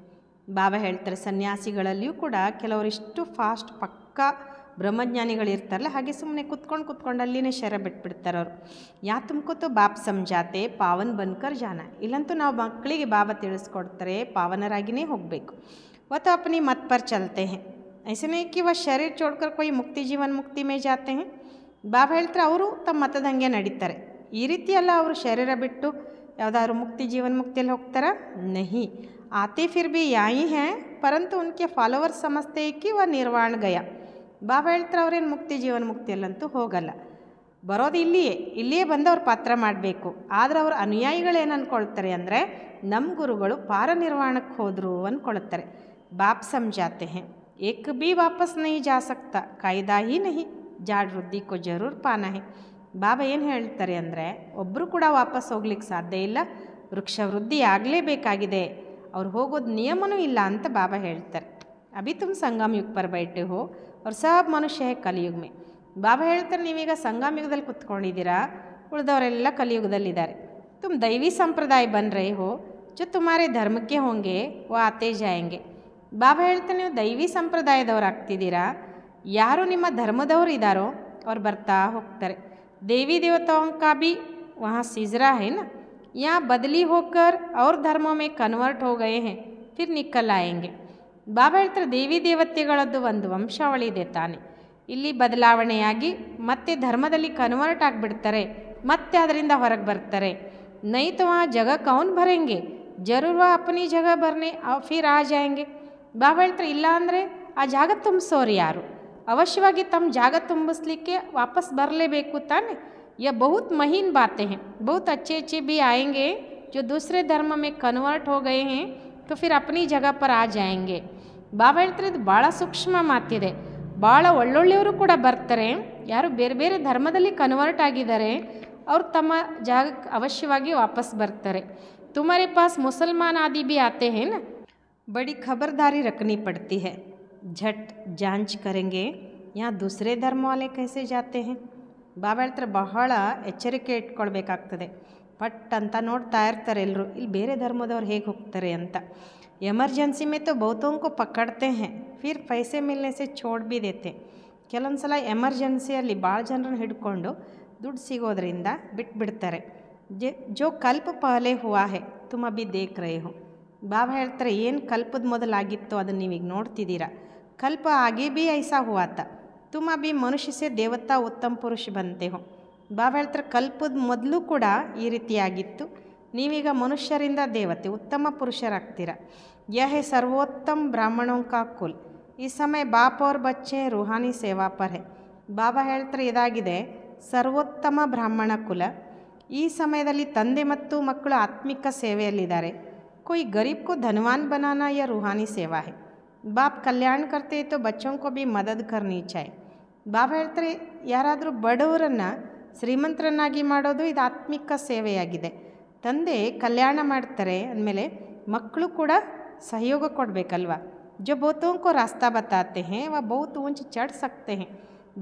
ಬಾಬಾ ಹೇಳ್ತಾರೆ, ಸನ್ಯಾಸಿಗಳಲ್ಲಿಯೂ ಕೂಡ ಕೆಲವರಿಷ್ಟು ಫಾಸ್ಟ್ ಪಕ್ಕಾ ಬ್ರಹ್ಮಜ್ಞಾನಿಗಳಿರ್ತಾರಲ್ಲ, ಹಾಗೆ ಸುಮ್ಮನೆ ಕುತ್ಕೊಂಡು ಅಲ್ಲಿನೇ ಶರೀರ ಬಿಟ್ಬಿಡ್ತಾರೆ ಅವರು. ಯಾ ತುಮಕೋ ಬಾಪ್ ಸಮಜಾತೆ ಪಾವನ್ ಬನ್ಕರ್ ಜಾನ. ಇಲ್ಲಂತೂ ನಾವು ಮಕ್ಕಳಿಗೆ ಬಾಬಾ ತಿಳಿಸ್ಕೊಡ್ತಾರೆ, ಪಾವನರಾಗಿಯೇ ಹೋಗಬೇಕು. वह तो अपनी मत पर चलते हैं, ऐसे नहीं कि वह शरीर छोड़कर कोई मुक्ति जीवन मुक्ति में जाते हैं. ಬಾಬಾ ಹೇಳ್ತಾರೆ, ಅವರು ತಮ್ಮ ಮತದಂಗೆ ನಡೀತಾರೆ. ಈ ರೀತಿ ಅಲ್ಲ ಅವರು ಶರೀರ ಬಿಟ್ಟು ಯಾವುದಾದ್ರು ಮುಕ್ತಿ ಜೀವನ್ ಮುಕ್ತಿಯಲ್ಲಿ ಹೋಗ್ತಾರಾ? ನಹಿ. ಆತೆ ಫಿರ್ ಭಿ ಯಾಯಿ ಹೇ, ಪರಂತು ಉನ್ಕೆ ಫಾಲೋವರ್ಸ್ ಸಮಸ್ತೆ ಕಿ ವ ನಿರ್ವಾಣ ಗಯ. ಬಾಬಾ ಹೇಳ್ತಾರೆ, ಅವ್ರೇನು ಮುಕ್ತಿ ಜೀವನ್ ಮುಕ್ತಿಯಲ್ಲಂತೂ ಹೋಗಲ್ಲ, ಬರೋದು ಇಲ್ಲಿಯೇ ಬಂದು ಅವ್ರು ಪಾತ್ರ ಮಾಡಬೇಕು. ಆದರೆ ಅವ್ರ ಅನುಯಾಯಿಗಳೇನು ಅಂದ್ಕೊಳ್ತಾರೆ ಅಂದರೆ, ನಮ್ಮ ಗುರುಗಳು ಪಾರ ನಿರ್ವಾಣಕ್ಕೆ ಹೋದರು ಅಂದ್ಕೊಳ್ತಾರೆ. ಬಾಪ್ ಸಮಜಾತೆ ಹೇ ಏಕ್ ಭಿ ವಾಪಸ್ ನಹಿ ಜಾ ಸಕ್ತಾ, ಕಾಯ್ದಾ ಹಿ ನಹಿ, ಜಾಡ್ ವೃದ್ಧಿ ಕೋ ಜರೂರ್ ಪಾನ ಹೇ. ಬಾಬಾ ಏನು ಹೇಳ್ತಾರೆ ಅಂದರೆ, ಒಬ್ಬರು ಕೂಡ ವಾಪಸ್ ಹೋಗ್ಲಿಕ್ಕೆ ಸಾಧ್ಯ ಇಲ್ಲ, ವೃಕ್ಷ ವೃದ್ಧಿ ಆಗಲೇಬೇಕಾಗಿದೆ, ಅವ್ರು ಹೋಗೋದು ನಿಯಮನೂ ಇಲ್ಲ ಅಂತ ಬಾಬಾ ಹೇಳ್ತಾರೆ. ಅಭಿ ತುಮ್ ಸಂಗಮ ಯುಗ ಪರ್ ಬೈಟೆ ಹೋ ಅವ್ರು ಸಬ್ ಮನುಷ್ಯ ಹೇ ಕಲಿಯುಗ ಮೇ. ಬಾಬಾ ಹೇಳ್ತಾರೆ, ನೀವೀಗ ಸಂಗಮ ಯುಗದಲ್ಲಿ ಕುತ್ಕೊಂಡಿದ್ದೀರಾ, ಉಳಿದವರೆಲ್ಲ ಕಲಿಯುಗದಲ್ಲಿದ್ದಾರೆ. ತುಮ್ ದೈವಿ ಸಂಪ್ರದಾಯ ಬನ್ ರಹೆ ಹೋ, ಜೊ ತುಮಾರೆ ಧರ್ಮಕ್ಕೆ ಹೋಂಗೆ ವ ಆತೆ ಜಾಯಂಗೆ. ಬಾಬಾ ಹೇಳ್ತಾರೆ, ನೀವು ದೈವಿ ಸಂಪ್ರದಾಯದವ್ರು ಆಗ್ತಿದ್ದೀರಾ, ಯಾರು ನಿಮ್ಮ ಧರ್ಮದವರು ಇದ್ದಾರೋ ಅವ್ರು ಬರ್ತಾ ಹೋಗ್ತಾರೆ. ದೇವಿ ದೇವತಾओं का भी वहाँ सिजरा है ना, यहाँ बदली होकर और धर्मों में कन्वर्ट हो गए हैं, फिर निकल आएंगे. ಬಾಬಾ ಹೇಳ್ತಾರೆ, ದೇವಿ ದೇವತೆಗಳದ್ದು ಒಂದು ವಂಶಾವಳಿ ಇದೆ ತಾನೆ, ಇಲ್ಲಿ ಬದಲಾವಣೆಯಾಗಿ ಮತ್ತೆ ಧರ್ಮದಲ್ಲಿ ಕನ್ವರ್ಟ್ ಆಗಿಬಿಡ್ತಾರೆ, ಮತ್ತೆ ಅದರಿಂದ ಹೊರಗೆ ಬರ್ತಾರೆ. ನೈ तो वहाँ जगह कौन भरेंगे, जरूर वह अपनी जगह भरने और फिर आ जाएंगे. ಬಾಬಾ ಹೇಳ್ತಾರೆ, ಇಲ್ಲ ಅಂದರೆ ಆ ಜಾಗ ತುಂಬಿಸೋರು ಯಾರು, ಅವಶ್ಯವಾಗಿ ತಮ್ಮ ಜಾಗ ತುಂಬಿಸ್ಲಿಕ್ಕೆ ವಾಪಸ್ ಬರಲೇಬೇಕು ತಾನೆ. यह बहुत महीन बातें हैं, बहुत अच्छे अच्छे भी आएंगे जो दूसरे धर्म में कन्वर्ट हो गए हैं तो फिर अपनी जगह पर आ जाएंगे. ಬಾಬಾ ಹೇಳ್ತಾರೆ, ಇದು ಭಾಳ ಸೂಕ್ಷ್ಮ ಮಾತಿದೆ, ಭಾಳ ಒಳ್ಳೊಳ್ಳೆಯವರು ಕೂಡ ಬರ್ತಾರೆ, ಯಾರು ಬೇರೆ ಬೇರೆ ಧರ್ಮದಲ್ಲಿ ಕನ್ವರ್ಟ್ ಆಗಿದ್ದಾರೆ ಅವ್ರು ತಮ್ಮ ಜಾಗಕ್ಕೆ ಅವಶ್ಯವಾಗಿ ವಾಪಸ್ ಬರ್ತಾರೆ. तुम्हारे पास मुसलमान आदि भी आते हैं ना, बड़ी खबरदारी रखनी पड़ती है, झट जांच करेंगे यहाँ दूसरे धर्म वाले कैसे जाते हैं. ಬಾಬಾ ಹೇಳ್ತಾರೆ, ಬಹಳ ಎಚ್ಚರಿಕೆ ಇಟ್ಕೊಳ್ಬೇಕಾಗ್ತದೆ. ಪಟ್ ಅಂತ ನೋಡ್ತಾ ಇರ್ತಾರೆ ಎಲ್ಲರೂ, ಇಲ್ಲಿ ಬೇರೆ ಧರ್ಮದವ್ರು ಹೇಗೆ ಹೋಗ್ತಾರೆ ಅಂತ. ಎಮರ್ಜೆನ್ಸಿ ಮೇ ತೋ ಬಹುತೋं को पकड़ते हैं, फिर पैसे मिलने से छोड़ भी देते. ಕೆಲವೊಂದು ಸಲ ಎಮರ್ಜೆನ್ಸಿಯಲ್ಲಿ ಭಾಳ ಜನರನ್ನು ಹಿಡ್ಕೊಂಡು ದುಡ್ಡು ಸಿಗೋದ್ರಿಂದ ಬಿಟ್ಬಿಡ್ತಾರೆ. ಜೋ ಕಲ್ಪ ಪಹಲೆ ಹುವಾ ಹೇ ತುಮ್ ಅಭಿ ದೇಖ್ ರಹೆ ಹೋ. ಬಾಬಾ ಹೇಳ್ತಾರೆ, ಏನು ಕಲ್ಪದ ಮೊದಲಾಗಿತ್ತು ಅದನ್ನು ನೀವೀಗ ನೋಡ್ತಿದ್ದೀರಾ. ಕಲ್ಪ ಆಗೆ ಭಿ ಐಸಾ ಹುವಾ ತಾ, ತುಮ್ ಅಭಿ ಮನುಷ್ಯ ಸೆ ದೇವತಾ ಉತ್ತಮ ಪುರುಷ ಬಂತೆ ಹೋ. ಬಾಬಾ ಹೇಳ್ತಾರೆ, ಕಲ್ಪದ ಮೊದಲು ಕೂಡ ಈ ರೀತಿಯಾಗಿತ್ತು, ನೀವೀಗ ಮನುಷ್ಯರಿಂದ ದೇವತೆ ಉತ್ತಮ ಪುರುಷರಾಗ್ತೀರ. ಯಹ ಹೇ ಸರ್ವೋತ್ತಮ ಬ್ರಾಹ್ಮಣೋं का कुल, ಈ ಸಮಯ ಬಾಪ್ ಅವ್ರ ಬಚ್ಚೆ ರೂಹಾನಿ ಸೇವಾ ಪರ್ ಹೇ. ಬಾಬಾ ಹೇಳ್ತಾರೆ, ಇದಾಗಿದೆ ಸರ್ವೋತ್ತಮ ಬ್ರಾಹ್ಮಣ ಕುಲ. ಈ ಸಮಯದಲ್ಲಿ ತಂದೆ ಮತ್ತು ಮಕ್ಕಳು ಆತ್ಮಿಕ ಸೇವೆಯಲ್ಲಿದ್ದಾರೆ. कोई गरीब को धनवान बनाना यह रूहानी सेवा है. बाप कल्याण करते तो बच्चों को भी मदद करनी चाहिए. ಬಾಬಾ ಹೇಳ್ತಾರೆ, ಯಾರಾದರೂ ಬಡವರನ್ನು ಶ್ರೀಮಂತರನ್ನಾಗಿ ಮಾಡೋದು ಇದು ಆತ್ಮಿಕ ಸೇವೆಯಾಗಿದೆ. ತಂದೆ ಕಲ್ಯಾಣ ಮಾಡ್ತಾರೆ ಅಂದಮೇಲೆ ಮಕ್ಕಳು ಕೂಡ ಸಹಯೋಗ ಕೊಡಬೇಕಲ್ವ. जो बहुतों को रास्ता बताते हैं वह बहुत ऊंच चढ़ सकते हैं.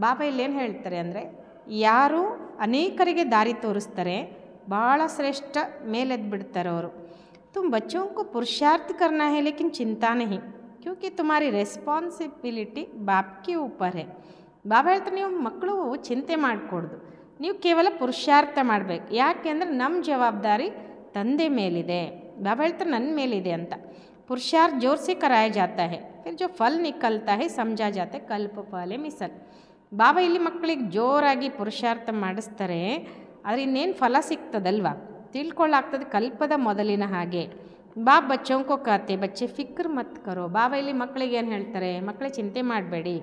ಬಾಬಾ ಇಲ್ಲೇನು ಹೇಳ್ತಾರೆ ಅಂದರೆ, ಯಾರು ಅನೇಕರಿಗೆ ದಾರಿ ತೋರಿಸ್ತಾರೆ ಭಾಳ ಶ್ರೇಷ್ಠ ಮೇಲೆದ್ದು ಬಿಡ್ತಾರೆ ಅವರು. तुम बच्चों को पुरुषार्थ करना है लेकिन चिंता नहीं, क्योंकि तुम्हारी ರೆಸ್ಪಾನ್ಸಿಬಿಲಿಟಿ ಬಾಪ್ ಕೆ ऊपर है. ಬಾಬಾ ಹೇಳ್ತಾರೆ, ನೀವು ಮಕ್ಕಳು ಚಿಂತೆ ಮಾಡಿಕೊಡ್ದು, ನೀವು ಕೇವಲ ಪುರುಷಾರ್ಥ ಮಾಡಬೇಕು. ಯಾಕೆ ಅಂದರೆ ನಮ್ಮ ಜವಾಬ್ದಾರಿ ತಂದೆ ಮೇಲಿದೆ. ಬಾಬಾ ಹೇಳ್ತಾರೆ, ನನ್ನ ಮೇಲಿದೆ ಅಂತ. पुरुषार्थ जोर से कराया जाता है, फिर जो फल निकलता है समझा जाता है कल्प फले मिसल। ಬಾಬಾ ಇಲ್ಲಿ ಮಕ್ಕಳಿಗೆ ಜೋರಾಗಿ ಪುರುಷಾರ್ಥ ಮಾಡಿಸ್ತಾರೆ, ಆದರೆ ಇನ್ನೇನು ಫಲ ಸಿಗ್ತದಲ್ವಾ, ತಿಳ್ಕೊಳ್ಳಾಗ್ತದೆ ಕಲ್ಪದ ಮೊದಲಿನ ಹಾಗೆ. ಬಾಬ್ ಬಚ್ಚೋಂಕೋ ಕಾತೆ ಬಚ್ಚೆ ಫಿಕ್ರ್ ಮತ್ ಕರೋ. ಬಾಬಾ ಇಲ್ಲಿ ಮಕ್ಕಳಿಗೆ ಏನು ಹೇಳ್ತಾರೆ, ಮಕ್ಕಳೇ ಚಿಂತೆ ಮಾಡಬೇಡಿ,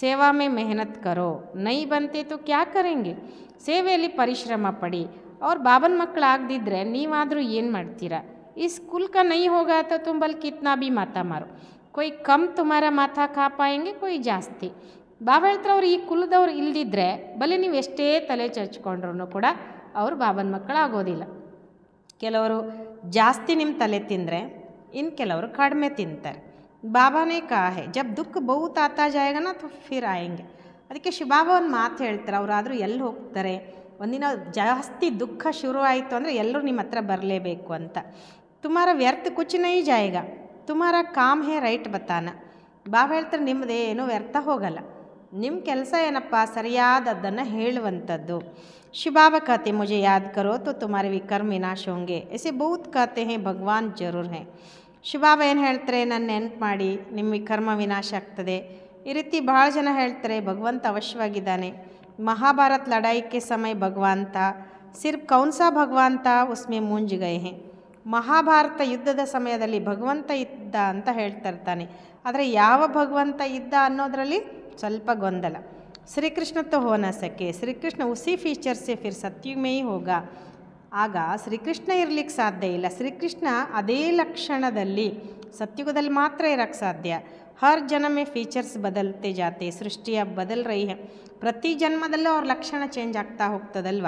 ಸೇವಾ ಮೇ ಮೆಹನತ್ ಕರೋ, ನೈ ಬಂತೆ ತೋ ಕ್ಯಾ ಕರೆಂಗೆ, ಸೇವೆಯಲ್ಲಿ ಪರಿಶ್ರಮ ಪಡಿ. ಅವ್ರು ಬಾಬನ ಮಕ್ಕಳು ಆಗದಿದ್ದರೆ ನೀವಾದರೂ ಏನು ಮಾಡ್ತೀರಾ. ಈ ಸ್ಕೂಲ್ ಕಾ ನೈ ಹೋಗಾ ತೋ ತುಮ್ ಬಲ್ ಕಿತ್ನಾ ಭೀ ಮಾತಾ ಮಾರೋ, ಕೊಯ್ ಕಮ್ ತುಮಾರ ಮಾಥಾ ಖಾ ಪಾಯಂಗೆ ಕೊಯ್ ಜಾಸ್ತಿ. ಬಾಬಾ ಹೇಳ್ತಾರೆ ಅವ್ರು ಈ ಕುಲದವ್ರು ಇಲ್ದಿದ್ರೆ ಬಲೆ ನೀವು ಎಷ್ಟೇ ತಲೆ ಚಚ್ಕೊಂಡ್ರೂ ಕೂಡ ಅವರು ಬಾಬನ ಮಕ್ಕಳು ಆಗೋದಿಲ್ಲ. ಕೆಲವರು ಜಾಸ್ತಿ ನಿಮ್ಮ ತಲೆ ತಿಂದರೆ ಇನ್ನು ಕೆಲವರು ಕಡಿಮೆ ತಿಂತಾರೆ. ಬಾಬಾನೇ ಕಾ ಹೇ ಜಬ್ ದುಃಖ ಬಹುತ್ ಆತಾ ಜಾಯೇಗಾ ನಾ ತೋ ಫಿರ್ ಆಯಂಗೆ. ಅದಕ್ಕೆ ಶಿವಬಾಬಾ ಒಂದು ಮಾತು ಹೇಳ್ತಾರೆ, ಅವರಾದರೂ ಎಲ್ಲಿ ಹೋಗ್ತಾರೆ, ಒಂದಿನ ಜಾಸ್ತಿ ದುಃಖ ಶುರು ಆಯಿತು ಅಂದರೆ ಎಲ್ಲರೂ ನಿಮ್ಮ ಹತ್ರ ಬರಲೇಬೇಕು ಅಂತ. ತುಮಾರ ವ್ಯರ್ಥ ಕುಚ್ ನೈ ಜಾಯೇಗಾ, ತುಮಾರ ಕಾಮ್ ಹೇ ರೈಟ್ ಬತಾನ. ಬಾಬಾ ಹೇಳ್ತಾರೆ ನಿಮ್ಮದೇನೂ ವ್ಯರ್ಥ ಹೋಗಲ್ಲ, ನಿಮ್ಮ ಕೆಲಸ ಏನಪ್ಪ ಸರಿಯಾದದ್ದನ್ನು ಹೇಳುವಂಥದ್ದು. ಶಿವಬಾಬಾ कहते मुझे याद करो तो तुम्हारे विकर्म विनाश होंगे, ऐसे बहुत कहते हैं भगवान जरूर हैं. ಶಿವಬಾಬಾ ಏನು ಹೇಳ್ತಾರೆ, ನನ್ನ ನೆನಪು ಮಾಡಿ ನಿಮ್ಮ ವಿಕರ್ಮ ವಿನಾಶ ಆಗ್ತದೆ. ಈ ರೀತಿ ಭಾಳ ಜನ ಹೇಳ್ತಾರೆ ಭಗವಂತ ಅವಶ್ಯವಾಗಿದ್ದಾನೆ. ಮಹಾಭಾರತ ಲಡಾಯಿಕೆ ಸಮಯ ಭಗವಂತ ಸಿರ್ಫ್ ಕೌನ್ ಸಾ ಭಗವಂತ ಉಸ್ಮೆ ಮೂಂಜ್ ಗಯೇ ಹೇ. ಮಹಾಭಾರತ ಯುದ್ಧದ ಸಮಯದಲ್ಲಿ ಭಗವಂತ ಇದ್ದ ಅಂತ ಹೇಳ್ತಿರ್ತಾನೆ, ಆದರೆ ಯಾವ ಭಗವಂತ ಇದ್ದ ಅನ್ನೋದರಲ್ಲಿ ಸ್ವಲ್ಪ ಗೊಂದಲ. ಶ್ರೀಕೃಷ್ಣ ತೋ ಹೋ ನ ಸಕೆ, ಶ್ರೀಕೃಷ್ಣ ಉಸಿ ಫೀಚರ್ ಸೆ ಫಿರ್ ಸತ್ಯುಗ್ ಮೇ ಹಿ ಹೋಗಾ. ಆಗ ಶ್ರೀಕೃಷ್ಣ ಇರಲಿಕ್ಕೆ ಸಾಧ್ಯ ಇಲ್ಲ. ಶ್ರೀಕೃಷ್ಣ ಅದೇ ಲಕ್ಷಣದಲ್ಲಿ ಸತ್ಯುಗದಲ್ಲಿ ಮಾತ್ರ ಇರೋಕ್ಕೆ ಸಾಧ್ಯ. ಹರ್ ಜನ್ಮ ಫೀಚರ್ಸ್ ಬದಲ್ತೆ ಜಾತೆ, ಸೃಷ್ಟಿಯ ಬದಲ್ ರಹಿ ಹೈ. ಪ್ರತಿ ಜನ್ಮದಲ್ಲೂ ಅವ್ರ ಲಕ್ಷಣ ಚೇಂಜ್ ಆಗ್ತಾ ಹೋಗ್ತದಲ್ವ.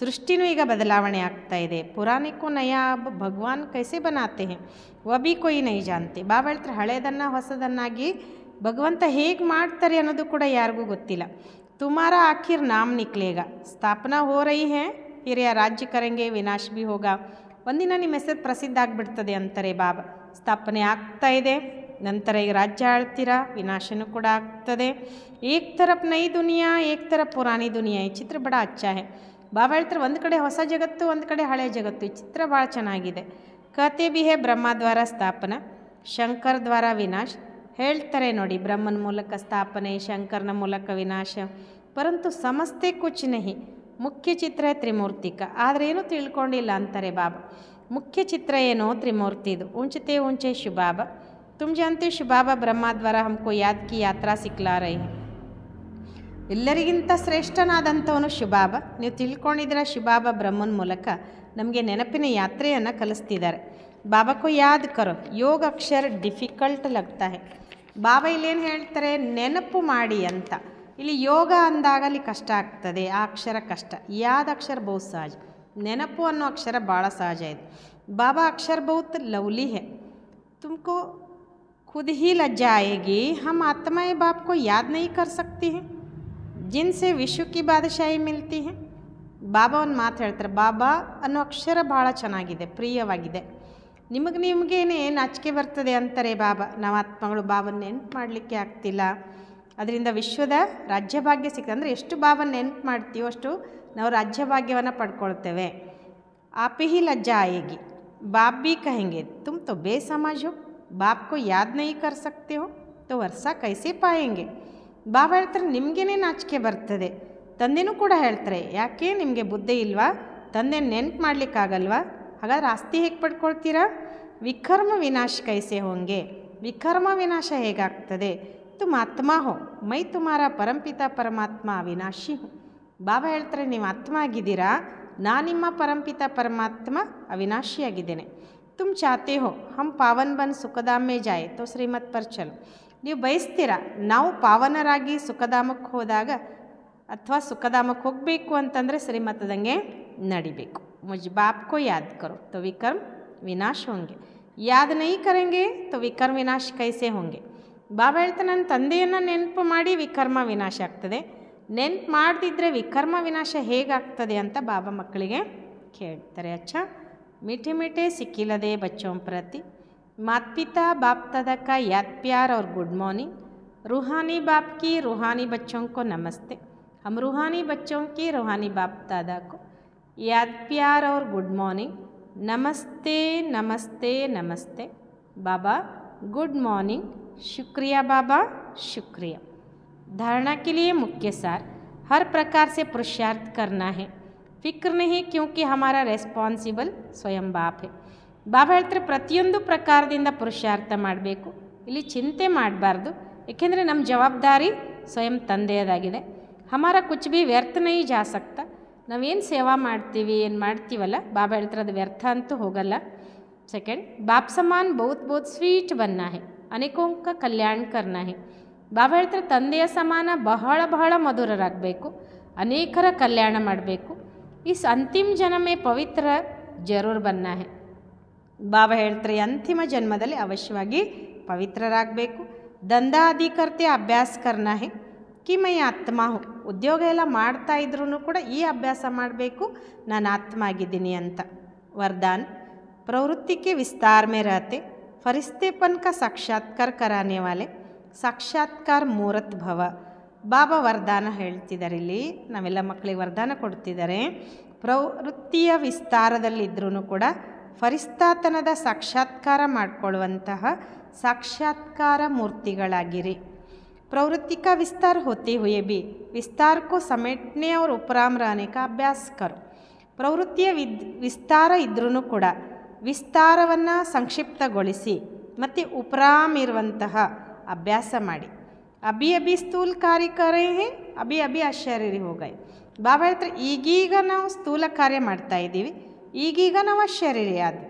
ಸೃಷ್ಟಿನೂ ಈಗ ಬದಲಾವಣೆ ಆಗ್ತಾ ಇದೆ. ಪುರಾಣಿಕೋ ನಯಾ ಅಬ್ ಭಗವಾನ್ ಕೈಸೆ ಬನಾತೆ ಹೇ ವ ಭಿ ಕೊಯ್ ನೈ ಜಾನ್ತೆ. ಬಾಬಾ ಹೇಳ್ತಾರೆ ಹಳೇದನ್ನು ಹೊಸದನ್ನಾಗಿ ಭಗವಂತ ಹೇಗೆ ಮಾಡ್ತಾರೆ ಅನ್ನೋದು ಕೂಡ ಯಾರಿಗೂ ಗೊತ್ತಿಲ್ಲ. ತುಮಾರ ಆಖಿರ್ ನಾಮ್ ನಿಕ್ಲೇಗ, ಸ್ಥಾಪನಾ ಹೋ ರಹಿ ಹೇ ಫಿರ್ ಯಾ ರಾಜ್ಯ ಕರೆಂಗೆ ವಿನಾಶ್ ಭಿ ಹೋಗಾ. ಒಂದಿನ ನಿಮ್ಮ ಹೆಸರು ಪ್ರಸಿದ್ಧ ಆಗಿಬಿಡ್ತದೆ ಅಂತಾರೆ ಬಾಬಾ. ಸ್ಥಾಪನೆ ಆಗ್ತಾ ಇದೆ, ನಂತರ ಈಗ ರಾಜ್ಯ ಆಳ್ತೀರಾ, ವಿನಾಶನೂ ಕೂಡ ಆಗ್ತದೆ. ಏಕ್ ತರಫ್ ನೈ ದುನಿಯಾ ಏಕ್ ತರಫ್ ಪುರಾಣಿ ದುನಿಯಾ. ಈ ಚಿತ್ರ ಬಡ ಅಚ್ಚಾ ಹೇ. ಬಾಬಾ ಹೇಳ್ತಾರೆ ಒಂದು ಕಡೆ ಹೊಸ ಜಗತ್ತು, ಒಂದು ಕಡೆ ಹಳೆ ಜಗತ್ತು. ಈ ಚಿತ್ರ ಭಾಳ ಚೆನ್ನಾಗಿದೆ. ಕತೆ ಭಿ ಹೇ ಬ್ರಹ್ಮ ದ್ವಾರ ಸ್ಥಾಪನಾ ಶಂಕರ್ ದ್ವಾರ ವಿನಾಶ್. ಹೇಳ್ತಾರೆ ನೋಡಿ, ಬ್ರಹ್ಮನ ಮೂಲಕ ಸ್ಥಾಪನೆ, ಶಂಕರನ ಮೂಲಕ ವಿನಾಶ. ಪರಂತು ಸಮಸ್ತೆ ಕುಚ್ ನಹಿ, ಮುಖ್ಯ ಚಿತ್ರ ತ್ರಿಮೂರ್ತಿಕ. ಆದರೆ ಏನೂ ತಿಳ್ಕೊಂಡಿಲ್ಲ ಅಂತಾರೆ ಬಾಬಾ. ಮುಖ್ಯ ಚಿತ್ರ ಏನೋ ತ್ರಿಮೂರ್ತಿದು. ಊಂಚತೆ ಊಂಚೆ ಶಿವಬಾಬಾ. ತುಮ್ ಜಾನ್ತೆ ಶಿವಬಾಬಾ ಬ್ರಹ್ಮ ದ್ವಾರ ಹಮ್ಕೋ ಯಾದ್ ಕಿ ಯಾತ್ರಾ ಸಿಕ್ಲಾ ರಹಿ ಹೈ. ಎಲ್ಲರಿಗಿಂತ ಶ್ರೇಷ್ಠನಾದಂಥವನು ಶಿವಬಾಬಾ. ನೀವು ತಿಳ್ಕೊಂಡಿದ್ದೀರ, ಶಿವಬಾಬಾ ಬ್ರಹ್ಮನ ಮೂಲಕ ನಮಗೆ ನೆನಪಿನ ಯಾತ್ರೆಯನ್ನು ಕಲಿಸ್ತಿದ್ದಾರೆ. ಬಾಬಾ ಕೋ ಯಾದ್ ಕರೋ, ಯೋಗ ಅಕ್ಷರ ಡಿಫಿಕಲ್ಟ್ ಲಗ್ತಾ ಹೈ. ಬಾಬಾ ಇಲ್ಲೇನು ಹೇಳ್ತಾರೆ, ನೆನಪು ಮಾಡಿ ಅಂತ. ಇಲ್ಲಿ ಯೋಗ ಅಂದಾಗ ಅಲ್ಲಿ ಕಷ್ಟ ಆಗ್ತದೆ, ಆ ಅಕ್ಷರ ಕಷ್ಟ. ಯಾದ ಅಕ್ಷರ ಬಹುತ್ ಸಹಜ, ನೆನಪು ಅನ್ನೋ ಅಕ್ಷರ ಭಾಳ ಸಹಜ ಇದೆ. ಬಾಬಾ ಅಕ್ಷರ ಬಹುತ್ ಲವ್ಲಿ ಹೈ, ತುಮಕೋ खुद ही लज्जा आएगी, हम आत्माएं बाप को याद नहीं कर सकती हैं जिनसे विश्व की बादशाही मिलती है. ಬಾಬಾ ಒಂದು ಮಾತು ಹೇಳ್ತಾರೆ, ಬಾಬಾ ಅನ್ನೋ ಅಕ್ಷರ ಭಾಳ ಚೆನ್ನಾಗಿದೆ, ಪ್ರಿಯವಾಗಿದೆ. ನಿಮಗೇನೆ ನಾಚಿಕೆ ಬರ್ತದೆ ಅಂತಾರೆ ಬಾಬಾ. ನಾವು ಆತ್ಮಗಳು ಬಾಬನ ನೆನಪು ಮಾಡಲಿಕ್ಕೆ ಆಗ್ತಿಲ್ಲ, ಅದರಿಂದ ವಿಶ್ವದ ರಾಜ್ಯಭಾಗ್ಯ ಸಿಗ್ತದೆ. ಅಂದರೆ ಎಷ್ಟು ಬಾಬನ ನೆನಪು ಮಾಡ್ತೀವೋ ಅಷ್ಟು ನಾವು ರಾಜ್ಯಭಾಗ್ಯವನ್ನು ಪಡ್ಕೊಳ್ತೇವೆ. आप ही लज्जा आएगी, बाप भी कहेंगे तुम तो बेसमझ हो, बाप को याद नहीं कर सकते हो तो वर्षा कैसे पाएंगे. ಬಾಬಾ ಹೇಳ್ತಾರೆ ನಿಮಗೇನೆ ನಾಚಿಕೆ ಬರ್ತದೆ. ತಂದೆನೂ ಕೂಡ ಹೇಳ್ತಾರೆ, ಯಾಕೆ ನಿಮಗೆ ಬುದ್ಧಿ ಇಲ್ವಾ, ತಂದೆ ನೆನಪು ಮಾಡಲಿಕ್ಕಾಗಲ್ವಾ, ಹಾಗಾದ್ರೆ ಆಸ್ತಿ ಹೇಗೆ ಪಡ್ಕೊಳ್ತೀರಾ. ವಿಕರ್ಮ ವಿನಾಶ ಕೈಸೆ ಹೋಂಗೆ, ವಿಕರ್ಮ ವಿನಾಶ ಹೇಗಾಗ್ತದೆ. ತುಮ್ ಆತ್ಮ ಹೋ, ಮೈ ತುಮಾರ ಪರಂಪಿತ ಪರಮಾತ್ಮ ಅವಿನಾಶಿ ಹೋ. ಬಾಬಾ ಹೇಳ್ತಾರೆ ನೀವು ಆತ್ಮ ಆಗಿದ್ದೀರಾ, ನಾನು ನಿಮ್ಮ ಪರಂಪಿತ ಪರಮಾತ್ಮ ಅವಿನಾಶಿಯಾಗಿದ್ದೇನೆ. ತುಮ್ ಚಾತೆ ಹೋ ಹಮ್ ಪಾವನ್ ಬನ್ ಸುಖಧಾಮ್ ಮೇ ಜಾಯೆ ತೋ ಶ್ರೀಮತ್ ಪರ್ ಚಲೋ. ನೀವು ಬಯಸ್ತೀರಾ ನಾವು ಪಾವನರಾಗಿ ಸುಖಧಾಮಕ್ಕೆ ಹೋದಾಗ ಅಥವಾ ಸುಖಧಾಮಕ್ಕೆ ಹೋಗಬೇಕು ಅಂತಂದರೆ ಶ್ರೀಮತದಂಗೆ ನಡಿಬೇಕು. ಮುಜ್ ಬಾಪ್ ಕೋ ಯಾದ್ ಕರೋ ತೋ ವಿಕರ್ಮ ವಿನಾಶ ಹೋಂಗೆ, ಯಾದ್ ನೈ ಕರೆಂಗೆ ತೋ ವಿಕರ್ಮ ವಿನಾಶ ಕೈಸೆ ಹೋಂಗೆ. ಬಾಬಾ ಹೇಳ್ತಾರೆ ನನ್ನ ತಂದೆಯನ್ನು ನೆನಪು ಮಾಡಿ ವಿಕರ್ಮ ವಿನಾಶ ಆಗ್ತದೆ, ನೆನಪು ಮಾಡದಿದ್ದರೆ ವಿಕರ್ಮ ವಿನಾಶ ಹೇಗಾಗ್ತದೆ ಅಂತ ಬಾಬಾ ಮಕ್ಕಳಿಗೆ ಕೇಳ್ತಾರೆ. ಅಚ್ಚಾ मीठे मीठे सिक्किलदे बच्चों प्रति माता पिता बाप दादा का याद प्यार और गुड मॉर्निंग. रूहानी बाप की रूहानी बच्चों को नमस्ते. हम रूहानी बच्चों की रूहानी बाप दादा को याद प्यार और गुड मॉर्निंग. नमस्ते नमस्ते नमस्ते. बाबा गुड मॉर्निंग, शुक्रिया बाबा शुक्रिया। धारणा के लिए मुख्य सार, हर प्रकार से पुरुषार्थ करना है, फिक्र नहीं क्योंकि हमारा ರೆಸ್ಪಾನ್ಸಿಬಲ್ ಸ್ವಯಂ ಬಾಪ್ है। ಬಾಬಾ ಹೇಳ್ತಾರೆ ಪ್ರತಿಯೊಂದು ಪ್ರಕಾರದಿಂದ ಪುರುಷಾರ್ಥ ಮಾಡಬೇಕು, ಇಲ್ಲಿ ಚಿಂತೆ ಮಾಡಬಾರ್ದು, ಏಕೆಂದರೆ ನಮ್ಮ ಜವಾಬ್ದಾರಿ ಸ್ವಯಂ ತಂದೆಯದಾಗಿದೆ। ಹಮಾರ ಕುಚ್ ಭಿ ವ್ಯರ್ಥ ನಹೀ ಜಾ ಸಕ್ತಾ, ನಾವೇನು ಸೇವಾ ಮಾಡ್ತೀವಿ ಏನು ಮಾಡ್ತೀವಲ್ಲ ಬಾಬಾ ಹೇಳ್ತಾರೆ ಅದು ವ್ಯರ್ಥ ಅಂತೂ ಹೋಗಲ್ಲ। सेकंड, बाप समान बहुत बहुत ಸ್ವೀಟ್ बनना है, अनेकों का कल्याण करना है। ಬಾಬಾ ಹೇಳ್ತಾರೆ ತಂದೆಯ ಸಮಾನ ಬಹಳ ಬಹಳ ಮಧುರರಾಗಬೇಕು, ಅನೇಕರ ಕಲ್ಯಾಣ ಮಾಡಬೇಕು। ಇಸ್ ಅಂತಿಮ ಜನ್ಮ ಪವಿತ್ರ ಜರೂರ್ ಬನ್ನ है। ಬಾಬಾ ಹೇಳ್ತಾರೆ ಅಂತಿಮ ಜನ್ಮದಲ್ಲಿ ಅವಶ್ಯವಾಗಿ ಪವಿತ್ರರಾಗಬೇಕು। ದಂದಾಧಿಕರ್ತೆ ಅಭ್ಯಾಸ करना है कि मैं ಆತ್ಮ ಹೂँ, ಉದ್ಯೋಗ ಎಲ್ಲ ಮಾಡ್ತಾ ಇದ್ರೂ ಕೂಡ ಈ ಅಭ್ಯಾಸ ಮಾಡಬೇಕು, ನಾನು ಆತ್ಮ ಆಗಿದ್ದೀನಿ ಅಂತ। वरदान, प्रवृत्ति के विस्तार में रहते फरिश्तेपन का साक्षात्कार कराने वाले ಸಾಕ್ಷಾತ್ಕಾರ ಮೂರತ್ ಭವ। ಬಾಬಾ ವರದಾನ ಹೇಳ್ತಿದ್ದಾರೆ, ಇಲ್ಲಿ ನಾವೆಲ್ಲ ಮಕ್ಕಳಿಗೆ ವರದಾನ ಕೊಡ್ತಿದ್ದಾರೆ, ಪ್ರವೃತ್ತಿಯ ವಿಸ್ತಾರದಲ್ಲಿದ್ದರೂ ಕೂಡ ಫರಿಸ್ತಾತನದ ಸಾಕ್ಷಾತ್ಕಾರ ಮಾಡಿಕೊಳ್ಳುವಂತಹ ಸಾಕ್ಷಾತ್ಕಾರ ಮೂರ್ತಿಗಳಾಗಿರಿ। प्रवृत्ति का विस्तार होते हुए भी विस्तार को समेटने और उपराम रहने का अभ्यास करो। ಪ್ರವೃತ್ತಿಯ ವಿಸ್ತಾರ ಇದ್ರೂ ಕೂಡ ವಿಸ್ತಾರವನ್ನು ಸಂಕ್ಷಿಪ್ತಗೊಳಿಸಿ ಮತ್ತು ಉಪರಾಮ್ ಇರುವಂತಹ ಅಭ್ಯಾಸ ಮಾಡಿ। ಅಭಿ ಅಭಿ ಸ್ಥೂಲ ಕಾರ್ಯ ಕರೆ ಹೇ, ಅಭಿ ಅಭಿ ಅಶರೀರಿ ಹೋಗೈ। ಬಾಬಾ ಹೇಳ್ತಾರೆ ಈಗೀಗ ನಾವು ಸ್ಥೂಲ ಕಾರ್ಯ ಮಾಡ್ತಾ ಇದ್ದೀವಿ, ಈಗೀಗ ನಾವು ಅಶರೀರಿ ಆದ್ವಿ।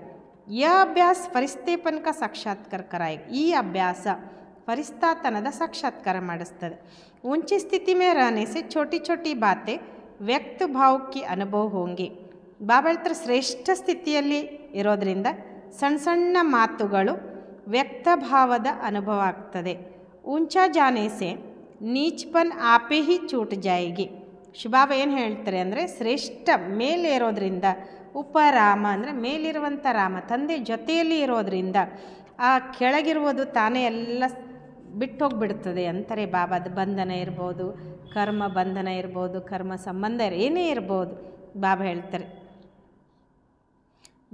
ಯ ಅಭ್ಯಾಸ ಫರಿಸ್ತೆಪನ್ಕ ಸಾಕ್ಷಾತ್ಕಾರ ಕರಾಯ, ಈ ಅಭ್ಯಾಸ ಫರಿಸ್ತಾತನದ ಸಾಕ್ಷಾತ್ಕಾರ ಮಾಡಿಸ್ತದೆ। ऊंची स्थिति में रहने से छोटी छोटी बातें ವ್ಯಕ್ತ ಭಾವಕ್ಕೆ ಅನುಭವ ಹೋಂಗೆ। ಬಾಬಾ ಹೇಳ್ತಾರೆ ಶ್ರೇಷ್ಠ ಸ್ಥಿತಿಯಲ್ಲಿ ಇರೋದರಿಂದ ಸಣ್ಣ ಸಣ್ಣ ಮಾತುಗಳು ವ್ಯಕ್ತ ಭಾವದ ಅನುಭವ ಆಗ್ತದೆ। ऊंचा जाने से नीचपन आपे ही छूट जाएगी। ಬಾಬಾ ಏನು ಹೇಳ್ತಾರೆ ಅಂದರೆ ಶ್ರೇಷ್ಠ ಮೇಲೆ ಇರೋದ್ರಿಂದ ಉಪರಾಮ ಅಂದರೆ ಮೇಲಿರುವಂಥ ರಾಮ ತಂದೆ ಜೊತೆಯಲ್ಲಿ ಇರೋದರಿಂದ ಆ ಕೆಳಗಿರುವುದು ತಾನೇ ಎಲ್ಲ ಬಿಟ್ಟು ಹೋಗಿಬಿಡ್ತದೆ ಅಂತಾರೆ ಬಾಬಾ। ಅದು ಬಂಧನ ಇರ್ಬೋದು, ಕರ್ಮ ಬಂಧನ ಇರ್ಬೋದು, ಕರ್ಮ ಸಂಬಂಧ ಏನೇ ಇರ್ಬೋದು, ಬಾಬಾ ಹೇಳ್ತಾರೆ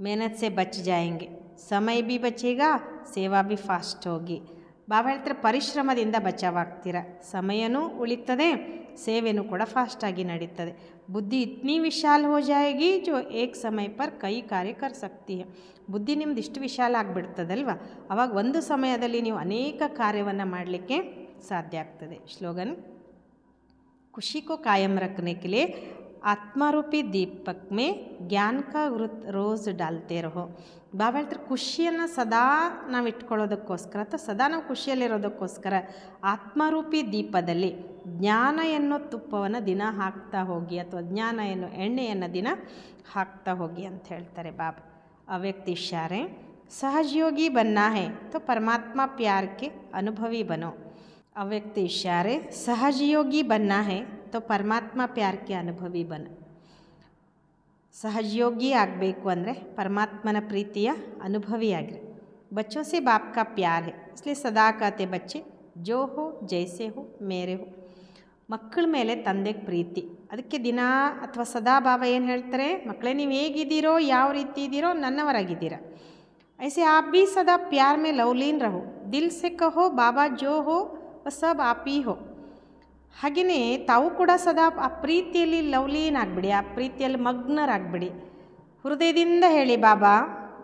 मेहनत से बच जाएंगे, समय भी बचेगा, ಸೇವಾ भी ಫಾಸ್ಟ್ ಹೋಗಿ। ಬಾಬಾ ಹೇಳ್ತಾರೆ ಪರಿಶ್ರಮದಿಂದ ಬಚಾವಾಗ್ತೀರ, ಸಮಯನೂ ಉಳಿತದೆ, ಸೇವೆನೂ ಕೂಡ ಫಾಸ್ಟಾಗಿ ನಡೀತದೆ। ಬುದ್ಧಿ ಇತ್ನಿ ವಿಶಾಲ ಹೋ ಜಾಯೇಗಿ ಜೋ ಏಕ್ ಸಮಯ ಪರ್ ಕೈ ಕಾರ್ಯ ಕರ್ ಸಕ್ತಿ ಹೈ। ಬುದ್ಧಿ ನಿಮ್ದು ಇಷ್ಟು ವಿಶಾಲ ಆಗಿಬಿಡ್ತದಲ್ವ, ಅವಾಗ ಒಂದು ಸಮಯದಲ್ಲಿ ನೀವು ಅನೇಕ ಕಾರ್ಯವನ್ನು ಮಾಡಲಿಕ್ಕೆ ಸಾಧ್ಯ ಆಗ್ತದೆ। ಸ್ಲೋಗನ್, खुशी को कायम रखने के लिए ಆತ್ಮರೂಪಿ ದೀಪಕ್ ಮೇ ಜ್ಞಾನ ಕಾ ರೋಜ್ ಡಾಲ್ತೆ ರಹೋ। ಬಾಬಾ ಹೇಳ್ತಾರೆ ಖುಷಿಯನ್ನು ಸದಾ ನಾವು ಇಟ್ಕೊಳ್ಳೋದಕ್ಕೋಸ್ಕರ ಅಥವಾ ಸದಾ ನಾವು ಖುಷಿಯಲ್ಲಿರೋದಕ್ಕೋಸ್ಕರ ಆತ್ಮರೂಪಿ ದೀಪದಲ್ಲಿ ಜ್ಞಾನ ಎನ್ನೋ ತುಪ್ಪವನ್ನು ದಿನ ಹಾಕ್ತಾ ಹೋಗಿ, ಅಥವಾ ಜ್ಞಾನ ಎನ್ನೋ ಎಣ್ಣೆಯನ್ನು ದಿನ ಹಾಕ್ತಾ ಹೋಗಿ ಅಂತ ಹೇಳ್ತಾರೆ ಬಾಬಾ। ಅವ್ಯಕ್ತ ಇಶಾರೆ, सहजयोगी बनना है तो परमात्मा प्यार के अनुभवी बनो। ಅವ್ಯಕ್ತ ಇಶಾರೆ, ಸಹಜಯೋಗಿ बनना है तो परमात्मा प्यार के अनुभवी बनो। ಸಹಜಯೋಗಿ ಆಗಬೇಕು ಅಂದರೆ ಪರಮಾತ್ಮನ ಪ್ರೀತಿಯ ಅನುಭವಿಯಾಗಿರಿ। बच्चों से बाप का प्यार है, इसलिए सदा कहते बच्चे जो हो जैसे हो मेरे हो। ಮಕ್ಕಳ ಮೇಲೆ ತಂದೆಗೆ ಪ್ರೀತಿ, ಅದಕ್ಕೆ ದಿನ ಅಥವಾ ಸದಾ ಬಾಬಾ ಏನು ಹೇಳ್ತಾರೆ, ಮಕ್ಕಳೇ ನೀವು ಹೇಗಿದ್ದೀರೋ ಯಾವ ರೀತಿ ಇದ್ದೀರೋ ನನ್ನವರಾಗಿದ್ದೀರ। ऐसे आप भी सदा प्यार में लवलीन रहो, दिल से कहो बाबा जो हो वह सब आप ही हो। ಹಾಗೆಯೇ ತಾವು ಕೂಡ ಸದಾ ಆ ಪ್ರೀತಿಯಲ್ಲಿ ಲವ್ಲೀನ್ ಆಗಿಬಿಡಿ, ಆ ಪ್ರೀತಿಯಲ್ಲಿ ಮಗ್ನರಾಗಿಬಿಡಿ। ಹೃದಯದಿಂದ ಹೇಳಿ ಬಾಬಾ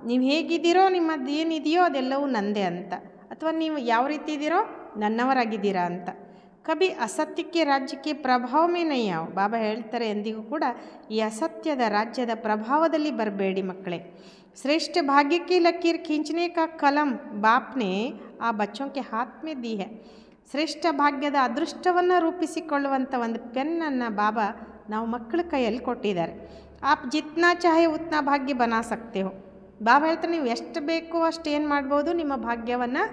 ನೀವು ಹೇಗಿದ್ದೀರೋ, ನಿಮ್ಮದು ಏನಿದೆಯೋ ಅದೆಲ್ಲವೂ ನಂದೇ ಅಂತ, ಅಥವಾ ನೀವು ಯಾವ ರೀತಿ ಇದ್ದೀರೋ ನನ್ನವರಾಗಿದ್ದೀರಾ ಅಂತ। ಕಬಿ ಅಸತ್ಯಕ್ಕೆ ರಾಜ್ಯಕ್ಕೆ ಪ್ರಭಾವ ಮೇ ನೈ ಆವ್। ಬಾಬಾ ಹೇಳ್ತಾರೆ ಎಂದಿಗೂ ಕೂಡ ಈ ಅಸತ್ಯದ ರಾಜ್ಯದ ಪ್ರಭಾವದಲ್ಲಿ ಬರಬೇಡಿ ಮಕ್ಕಳೇ। श्रेष्ठ भाग्य की लकीर खींचने का कलम बाप ने आ बच्चों के हाथ में दी है। ಶ್ರೇಷ್ಠ ಭಾಗ್ಯದ ಅದೃಷ್ಟವನ್ನು ರೂಪಿಸಿಕೊಳ್ಳುವಂಥ ಒಂದು ಪೆನ್ನನ್ನು ಬಾಬಾ ನಾವು ಮಕ್ಕಳ ಕೈಯಲ್ಲಿ ಕೊಟ್ಟಿದ್ದಾರೆ। ಆಪ್ ಜಿತ್ನಾ ಚಾಹೆ ಉತ್ನಾ ಭಾಗ್ಯ ಬನಾ ಸಕ್ತೆ ಹೋ। ಬಾಬಾ ಹೇಳ್ತಾರೆ ನೀವು ಎಷ್ಟು ಬೇಕೋ ಅಷ್ಟು ಏನು ಮಾಡ್ಬೋದು, ನಿಮ್ಮ ಭಾಗ್ಯವನ್ನು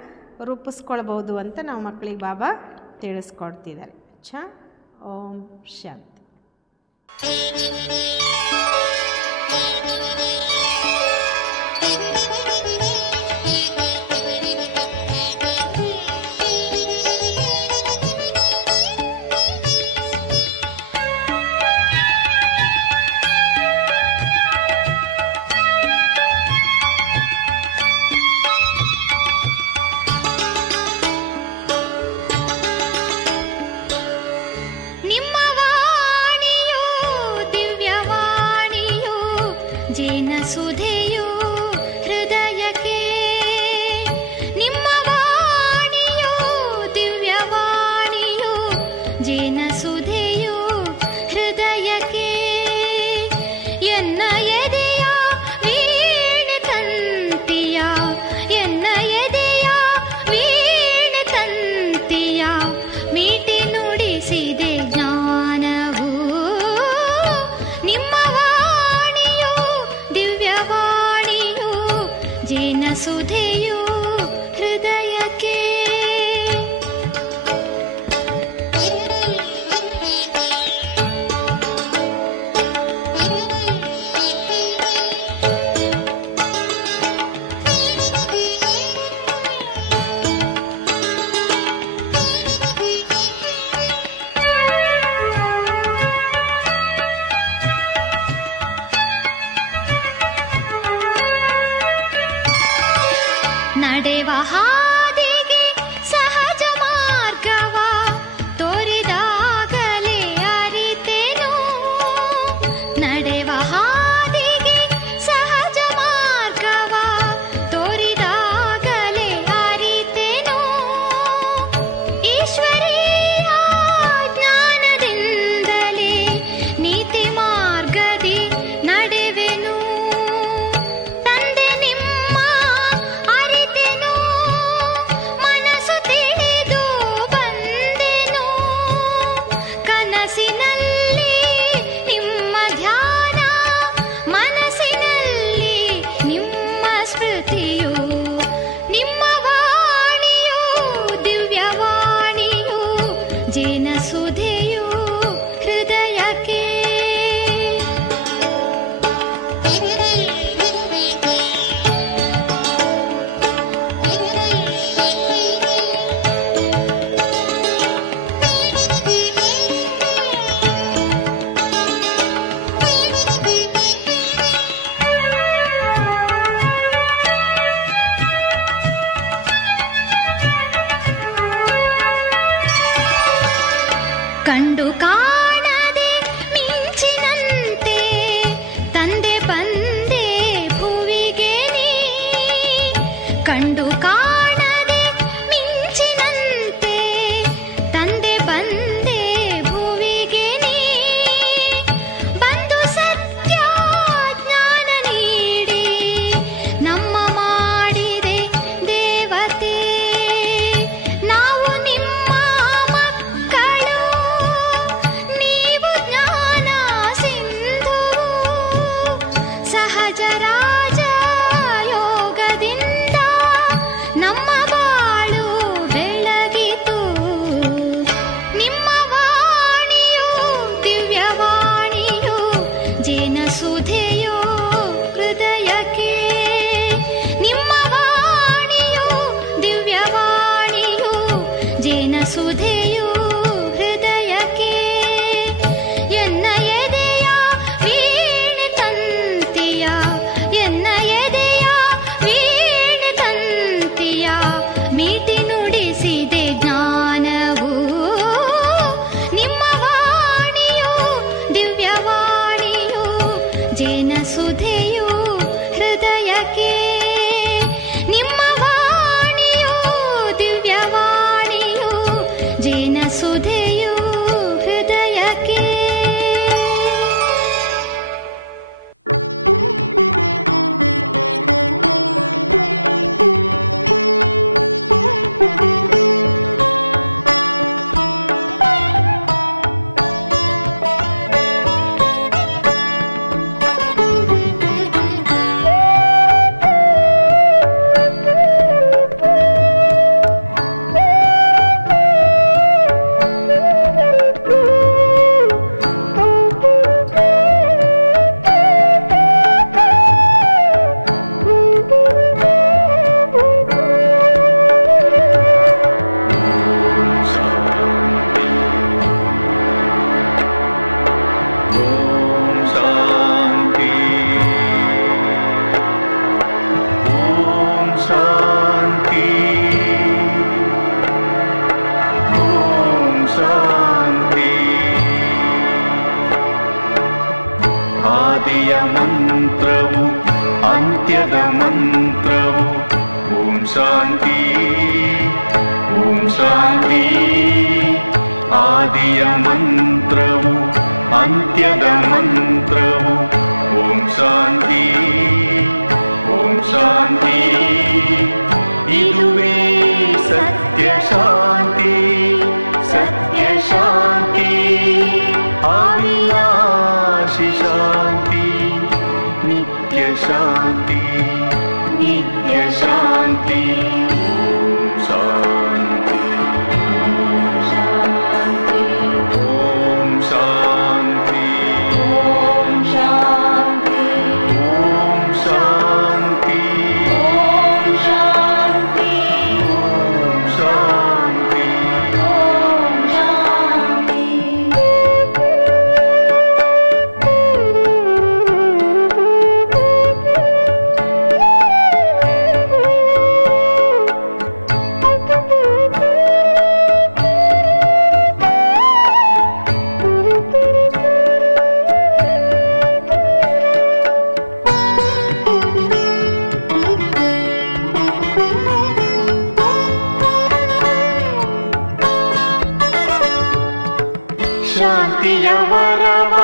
ರೂಪಿಸ್ಕೊಳ್ಬೋದು ಅಂತ ನಾವು ಮಕ್ಕಳಿಗೆ ಬಾಬಾ ತಿಳಿಸ್ಕೊಡ್ತಿದ್ದಾರೆ। ಛ ಓಂ ಶಾಂತಿ। ಜೇನಸುಧೆಯು ಹೃದಯಕ್ಕೆ ನಿಮ್ಮ ವಾಣಿಯು ದಿವ್ಯವಾಣಿಯು ಜೇನಸುಧೆಯು ಹೃದಯಕ್ಕೆ ಎನ್ನ ಎದೆಯ ವೀಣೆ ತಂತಿಯ ಎನ್ನ ಎದೆಯ ವೀಣೆ ತಂತಿಯ ಮೀಟಿ ನುಡಿಸಿದೆ ಜ್ಞಾನವು ನಿಮ್ಮ ವಾಣಿಯು ದಿವ್ಯವಾಣಿಯು ಜೇನಸುಧೆಯು ಹೃದಯಕ್ಕೆ ನಡೆವ ಹಾದಿಗೆ ಸಹಜ ಮಾರ್ಗವ ತೋರಿದಾಗಲೇ ಅರಿತೆನು ನಡೆವ ಹಾದಿಗೆ ಸಹಜ ಮಾರ್ಗವ ತೋರಿದಾಗಲೇ ಅರಿತೆನು ಈಶ್ವರೀಯ ಜ್ಞಾನದಿಂದಲೇ ನೀತಿ ಮಾರ್ಗದಿ ನಡೆವೆನು ತಂದೆ ನಿಮ್ಮ ಅರಿತೆನು ಮನಸ್ಸು ತಿಳಿದು ಬಂದೆನು ಕನಸಿನಲ್ಲಿ ನಿಮ್ಮ ಧ್ಯಾನ ಮನಸ್ಸಿನಲ್ಲಿ ನಿಮ್ಮ ಸ್ಮೃತಿಯು ನಿಮ್ಮ ವಾಣಿಯು ದಿವ್ಯವಾಣಿಯು ಜೇನಸುಧೆಯು ಹೃದಯಕ್ಕೆ ಕಂಡು ಕಾಣದೆ ಮಿಂಚಿನಂತೆ ತಂದೆ ಬಂದೆ ಭುವಿಗೆ ಆದಿಯ ಮಂತ್ರವು ಅಂತ್ಯದ ಮಂತ್ರವು ಓಂ ಶಾಂತಿ ಓಂ ಶಾಂತಿ. ಆದಿಯ ಮಂತ್ರವು ಅಂತ್ಯದ ಮಂತ್ರವು ಓಂ ಶಾಂತಿ ಓಂ ಶಾಂತಿ. ಇದುವೇ ಸತ್ಯ ಶಾಂತಿ ಸತ್ಯ ಶಾಂತಿ ಅವಿನಾಶಿ ಶಾಂತಿ ನಿತ್ಯ ಶಾಂತಿ ನಿತ್ಯ ಶಾಂತಿ. ಶಾಂತಿ ಶಾಂತಿ ಓಂ ಶಾಂತಿ ಓಂ ಶಾಂತಿ ಓಂ ಶಾಂತಿ ಓಂ ಶಾಂತಿ ಓಂ ಶಾಂತಿ ಓಂ ಶಾಂತಿ. ಶಾಂತಿಯ ವರವ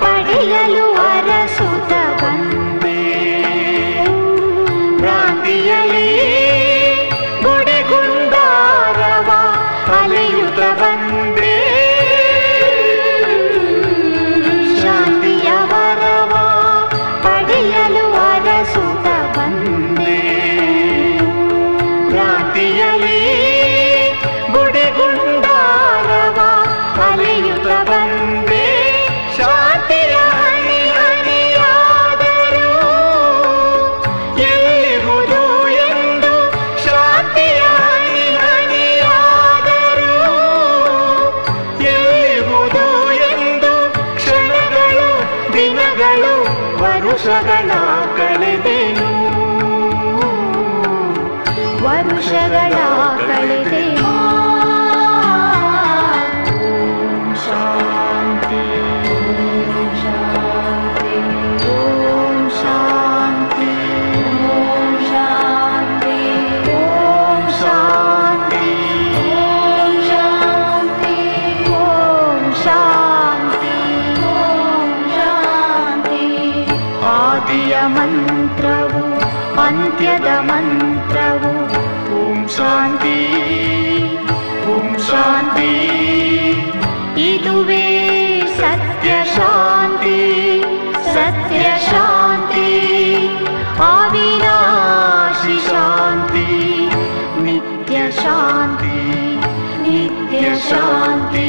ಪಡೆಯಲು ಅರಸುತ್ತ ಬಂದೆ, ಭ್ರಾಂತಿಯಲ್ಲಿ ಗುಡಿಗುಂಡಾರವ ಅಲೆಯುತ್ತ ಬಂದೆ. ಶಾಂತಿಯ ವರವ ಪಡೆಯಲು ಅರಸುತ್ತ ಬಂದೆ, ಭ್ರಾಂತಿಯಲ್ಲಿ ಗುಡಿಗುಂಡಾರವ ಅಲೆಯುತ್ತ ಬಂದೆ. ಶಾಂತಿಯ ಹನಿ ಹನಿಯಾದರೂ ಎಲ್ಲಿರುವುದು ಎಂದು, ಶಾಂತಿಯ ಹನಿ ಹನಿಯಾದರೂ ಎಲ್ಲಿರುವುದು ಎಂದು ಕ್ಷಣಗಳು ದಿನಗಳು ವರುಷಗಳ ಕಳೆದೆನು, ವರುಷಗಳ ಕಳೆದೆನು. ಶಾಂತಿ ಓಂ ಶಾಂತಿ ಓಂ ಶಾಂತಿ ಓಂ ಶಾಂತಿ ಓಂ ಶಾಂತಿ ಓಂ ಶಾಂತಿ ಓಂ ಶಾಂತಿ ಓಂ ಶಾಂತಿ. ಆದಿಯ ಮಂತ್ರವು ಅಂತ್ಯದ ಮಂತ್ರವು ಓಂ ಶಾಂತಿ ಓಂ ಶಾಂತಿ. ಇದುವೇ ಸತ್ಯ ಶಾಂತಿ ಸತ್ಯ ಶಾಂತಿ ಅವಿನಾಶಿ ಶಾಂತಿ ನಿತ್ಯ ಶಾಂತಿ ನಿತ್ಯ ಶಾಂತಿ.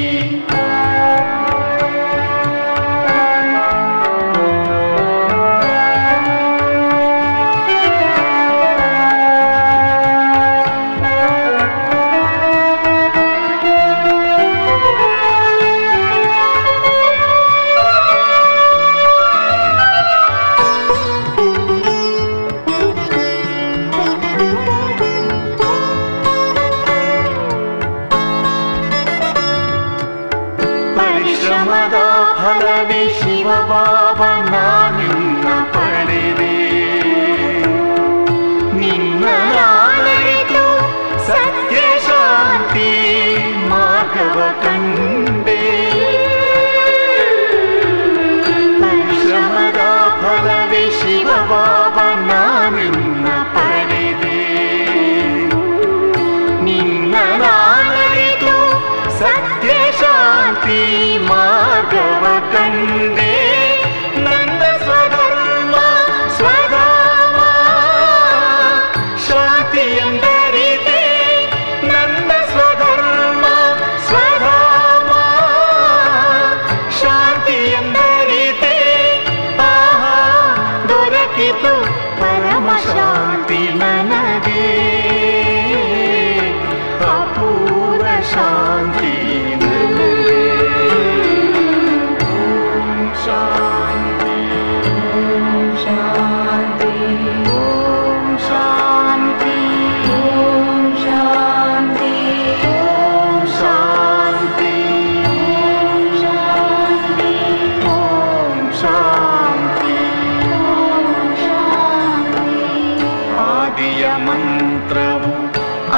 ಪರಿಶ್ರಮದ ಫಲವೇ ಶಿವ ಬಾಬಾ ನಿನ್ನ ಪಡೆದೆ, ನಿನ್ನ ನಾನರಿತು ಸತ್ಯ ಶಾಂತಿ ಮಾರ್ಗವ ಕಂಡೆ. ಪರಿಶ್ರಮದ ಫಲವೇ ಶಿವ ಬಾಬಾ ನಿನ್ನ ಪಡೆದೆ, ನಿನ್ನ ನಾನರಿತು ಸತ್ಯ ಶಾಂತಿ ಮಾರ್ಗವ ಕಂಡೆ. ನನ್ನ ಸ್ವದ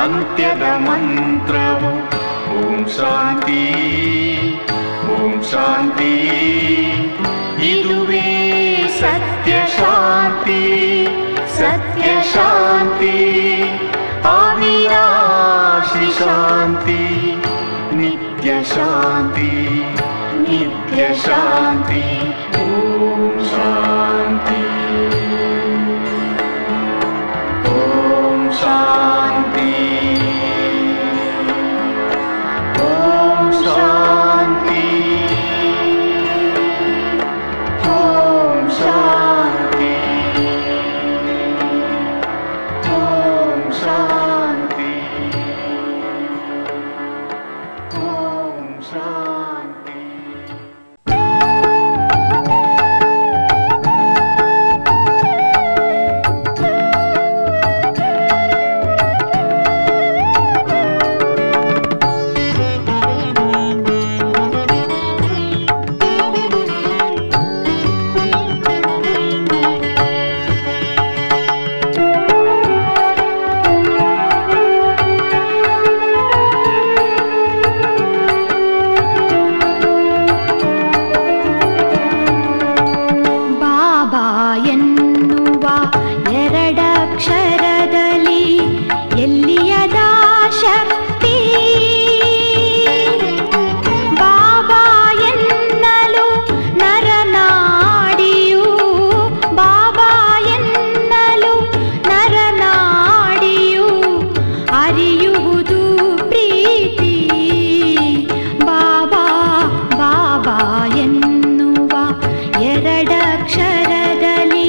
ಅಂತ್ಯದ ಮಂತ್ರವು ಓಂ ಶಾಂತಿ ಓಂ ಶಾಂತಿ. ಇದುವೇ ಸತ್ಯ ಶಾಂತಿ ಸತ್ಯ ಶಾಂತಿ ಅವಿನಾಶಿ ಶಾಂತಿ ನಿತ್ಯ ಶಾಂತಿ ನಿತ್ಯ ಶಾಂತಿ. ಓಂ ಶಾಂತಿ ಓಂ ಶಾಂತಿ ಓಂ ಶಾಂತಿ ಓಂ ಶಾಂತಿ ಓಂ ಶಾಂತಿ ಓಂ ಶಾಂತಿ. ಎರಡಕ್ಷರದಲ್ಲಿ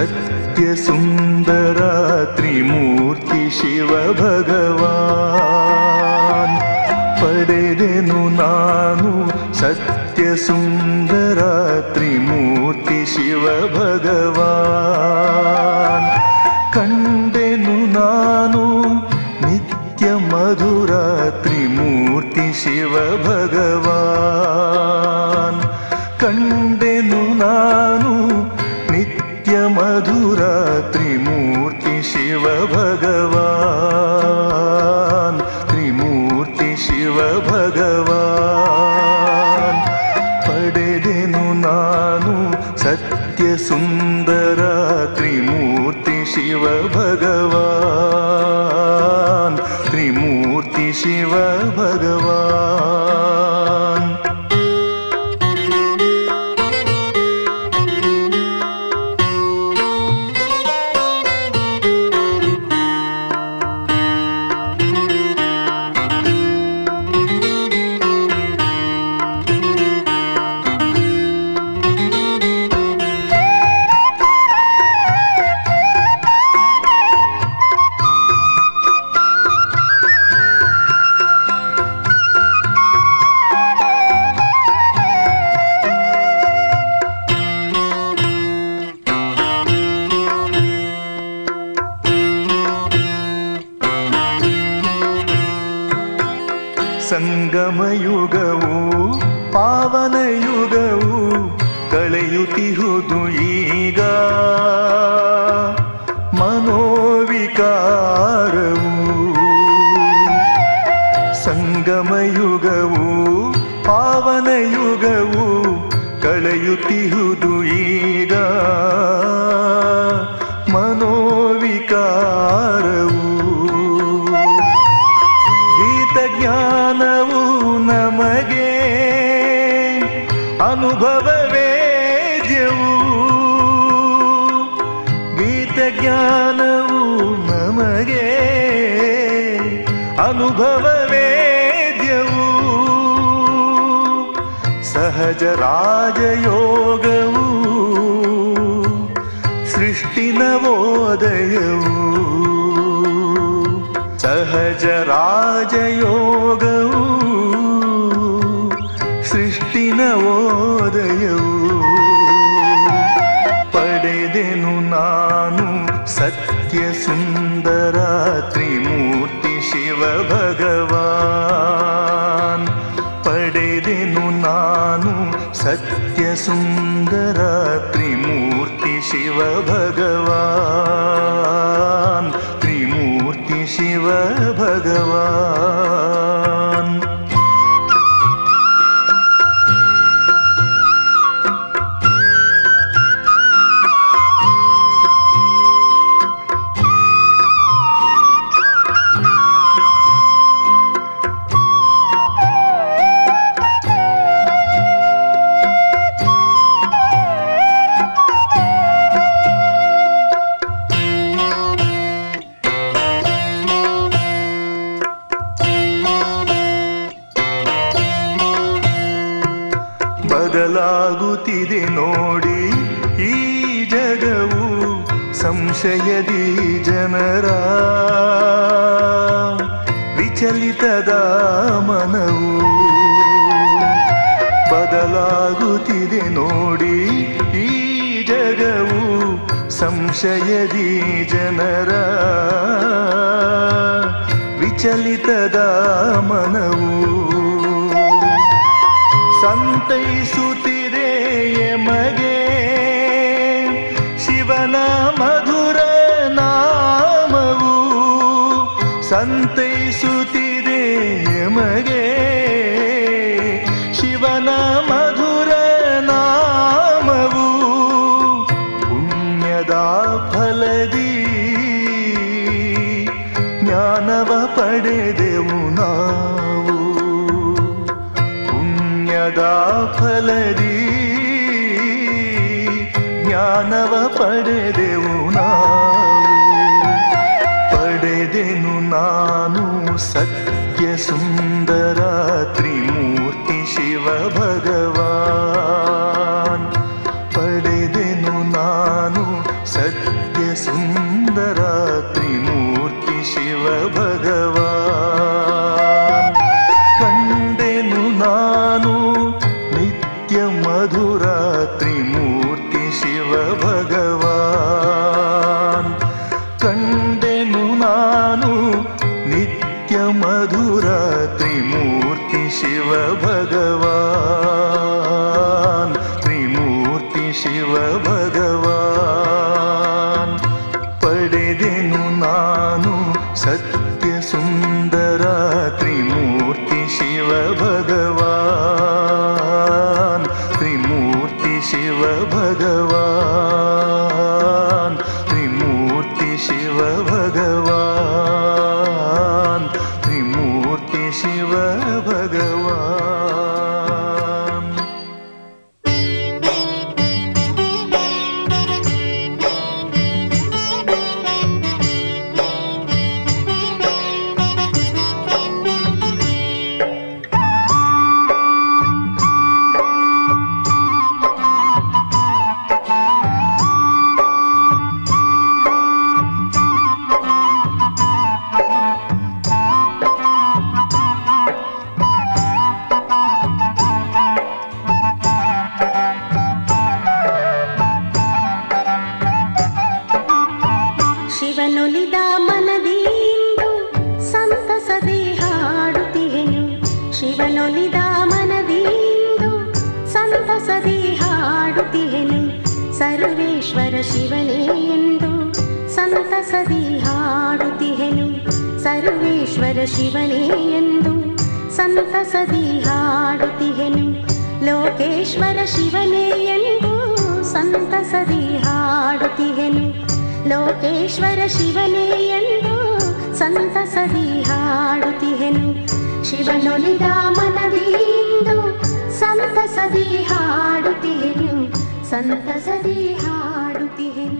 ಸತ್ಯ ಸುಂದರ ತ್ರಿಮೂರ್ತಿ ಶಿವ ಭಗವಾನ್. ಪಡೆದೆನು ನಾನು ಸತ್ಯ ಸುಂದರ ತ್ರಿಮೂರ್ತಿ ಶಿವ ಭಗವಾನ್. ಕಂಡೆನು ನಾನು ನಿತ್ಯ ಮಧುರ ತ್ರಿಮೂರ್ತಿ ಶಿವ ಭಗವಾನ್. ಕಂಡೆನು ನಾನು ನಿತ್ಯ ಮಧುರ ತ್ರಿಮೂರ್ತಿ ಶಿವ ಭಗವಾನ್. ತ್ರಿಮೂರ್ತಿ ಶಿವ ಭಗವಾನ್. ಪಡೆದೆನು ನಾನು ಸತ್ಯ ಸುಂದರ ತ್ರಿಮೂರ್ತಿ ಶಿವ ಭಗವಾನ್. ತ್ರಿಮೂರ್ತಿ ಶಿವ ಭಗವಾನ್. ಸಂಗಮಯುಗವು ಪಾವನಯುಗವು ಕಳೆಯುತ್ತಿಹುದು ಈಗ. ಮನೋವಿಕಾರವು ಸಂಗಮಯುಗವು ಪಾವನಯುಗವು ಕಳೆಯುತ್ತಿಹುದು ಈಗ. ಮನೋವಿಕಾರವು ಜ್ಞಾನವು ನಮಗೆ ಅನುಭವ ವೇದ್ಯವು. ಗೀತ ಜ್ಞಾನವು ನಮಗೆ ಅನುಭವ ವೇದ್ಯವು. ಸಹಜ ರಾಜಯೋಗವು ಸೃಷ್ಟಿ ನವೋದಯವು. ಸಹಜ ರಾಜಯೋಗವು ಸೃಷ್ಟಿ ನವೋದಯವು. ಪಡೆದೆನು ನಾನು ಸತ್ಯ ಸುಂದರ ತ್ರಿಮೂರ್ತಿ ಶಿವ ಭಗವಾನ್. ಪಡೆದೆನು ನಾನು ಸತ್ಯ ಸುಂದರ ತ್ರಿಮೂರ್ತಿ ಶಿವ ಭಗವಾನ್. ತ್ರಿಮೂರ್ತಿ ಶಿವ ಭಗವಾನ್. ಬದಲಾಗುತ್ತಿದೆ ನೋಡಿ ಈ ಜಗವು ಸಂಶಯದಿ ಜನರ. ವಿಚಲಿತದ ಮನವು ಬದಲಾಗುತ್ತಿದೆ ನೋಡಿ ಈ ಜಗವು ಸಂಶಯದಿ ಜನರ. ವಿಚಲಿತದ ಮನವು ಸಂತೈಸುತ್ತಿದೆ ಎಮಗೆ ಶಿವನ ಮಧುರ ನಾಮವು. ಸಂತೈಸುತ್ತಿದೆ ಎಮಗೆ ಶಿವನ ಮಧುರ ನಾಮವು. ಪುಣ್ಯದ ಫಲದಿ ಜ್ಞಾನವ ಪಡೆದೆವು ನಾವು. ಪುಣ್ಯದ ಫಲದಿ ಜ್ಞಾನವ ಪಡೆದೆವು ನಾವು. ಪಡೆದೆನು ನಾನು ಸತ್ಯ ಸುಂದರ ತ್ರಿಮೂರ್ತಿ ಶಿವ ಭಗವಾನ್. ಪಡೆದೆನು ನಾನು ಸತ್ಯ ಮಧುರ ತ್ರಿಮೂರ್ತಿ ಶಿವ ಭಗವಾನ್, ತ್ರಿಮೂರ್ತಿ ಶಿವ ಭಗವಾನ್. ಪಡೆದೆನು ನಾನು ಸತ್ಯ ಸುಂದರ ತ್ರಿಮೂರ್ತಿ ಶಿವ ಭಗವಾನ್, ತ್ರಿಮೂರ್ತಿ ಶಿವ ಭಗವಾನ್, ತ್ರಿಮೂರ್ತಿ ಶಿವ ಭಗವಾನ್, ತ್ರಿಮೂರ್ತಿ ಶಿವ ಭಗವಾನ್. ಶಿವನೊಲಿದ ಮನದಿಂದು ಸಂತಸದೆ ಹಾಡುತ್ತಿಹೆನು, ಶಿವನೊಲಿದ ಮನದಿಂದು ಸಂತಸದೆ ಹಾಡುತ್ತಿಹೆನು. ಸರ್ವೇಶ್ವರ ಶಿವನೇ ಎಂದು ಸಂತಸದೆ ಹಾಡುತ್ತಿಹೆನು, ಸರ್ವೇಶ್ವರ ಶಿವನೇ ಎಂದು ಸಂತಸದೆ ಹಾಡುತ್ತಿಹೆನು. ಲೋಕೇಶ್ವರ ಶಿವನೇ ಎಂದು ಸಂತಸದೆ ಹಾಡುತ್ತಿಹೆನು, ಲೋಕೇಶ್ವರ ಶಿವನೇ ಎಂದು ಸಂತಸದಿ ಹಾಡುತ್ತಿಹೆನು. ಶಿವನೊಲಿದ ಮನದಿಂದು ಸಂತಸದಿ ಹಾಡುತ್ತಿಹೆನು, ಸಂತಸದಿ ಹಾಡುತ್ತಿಹೆನು.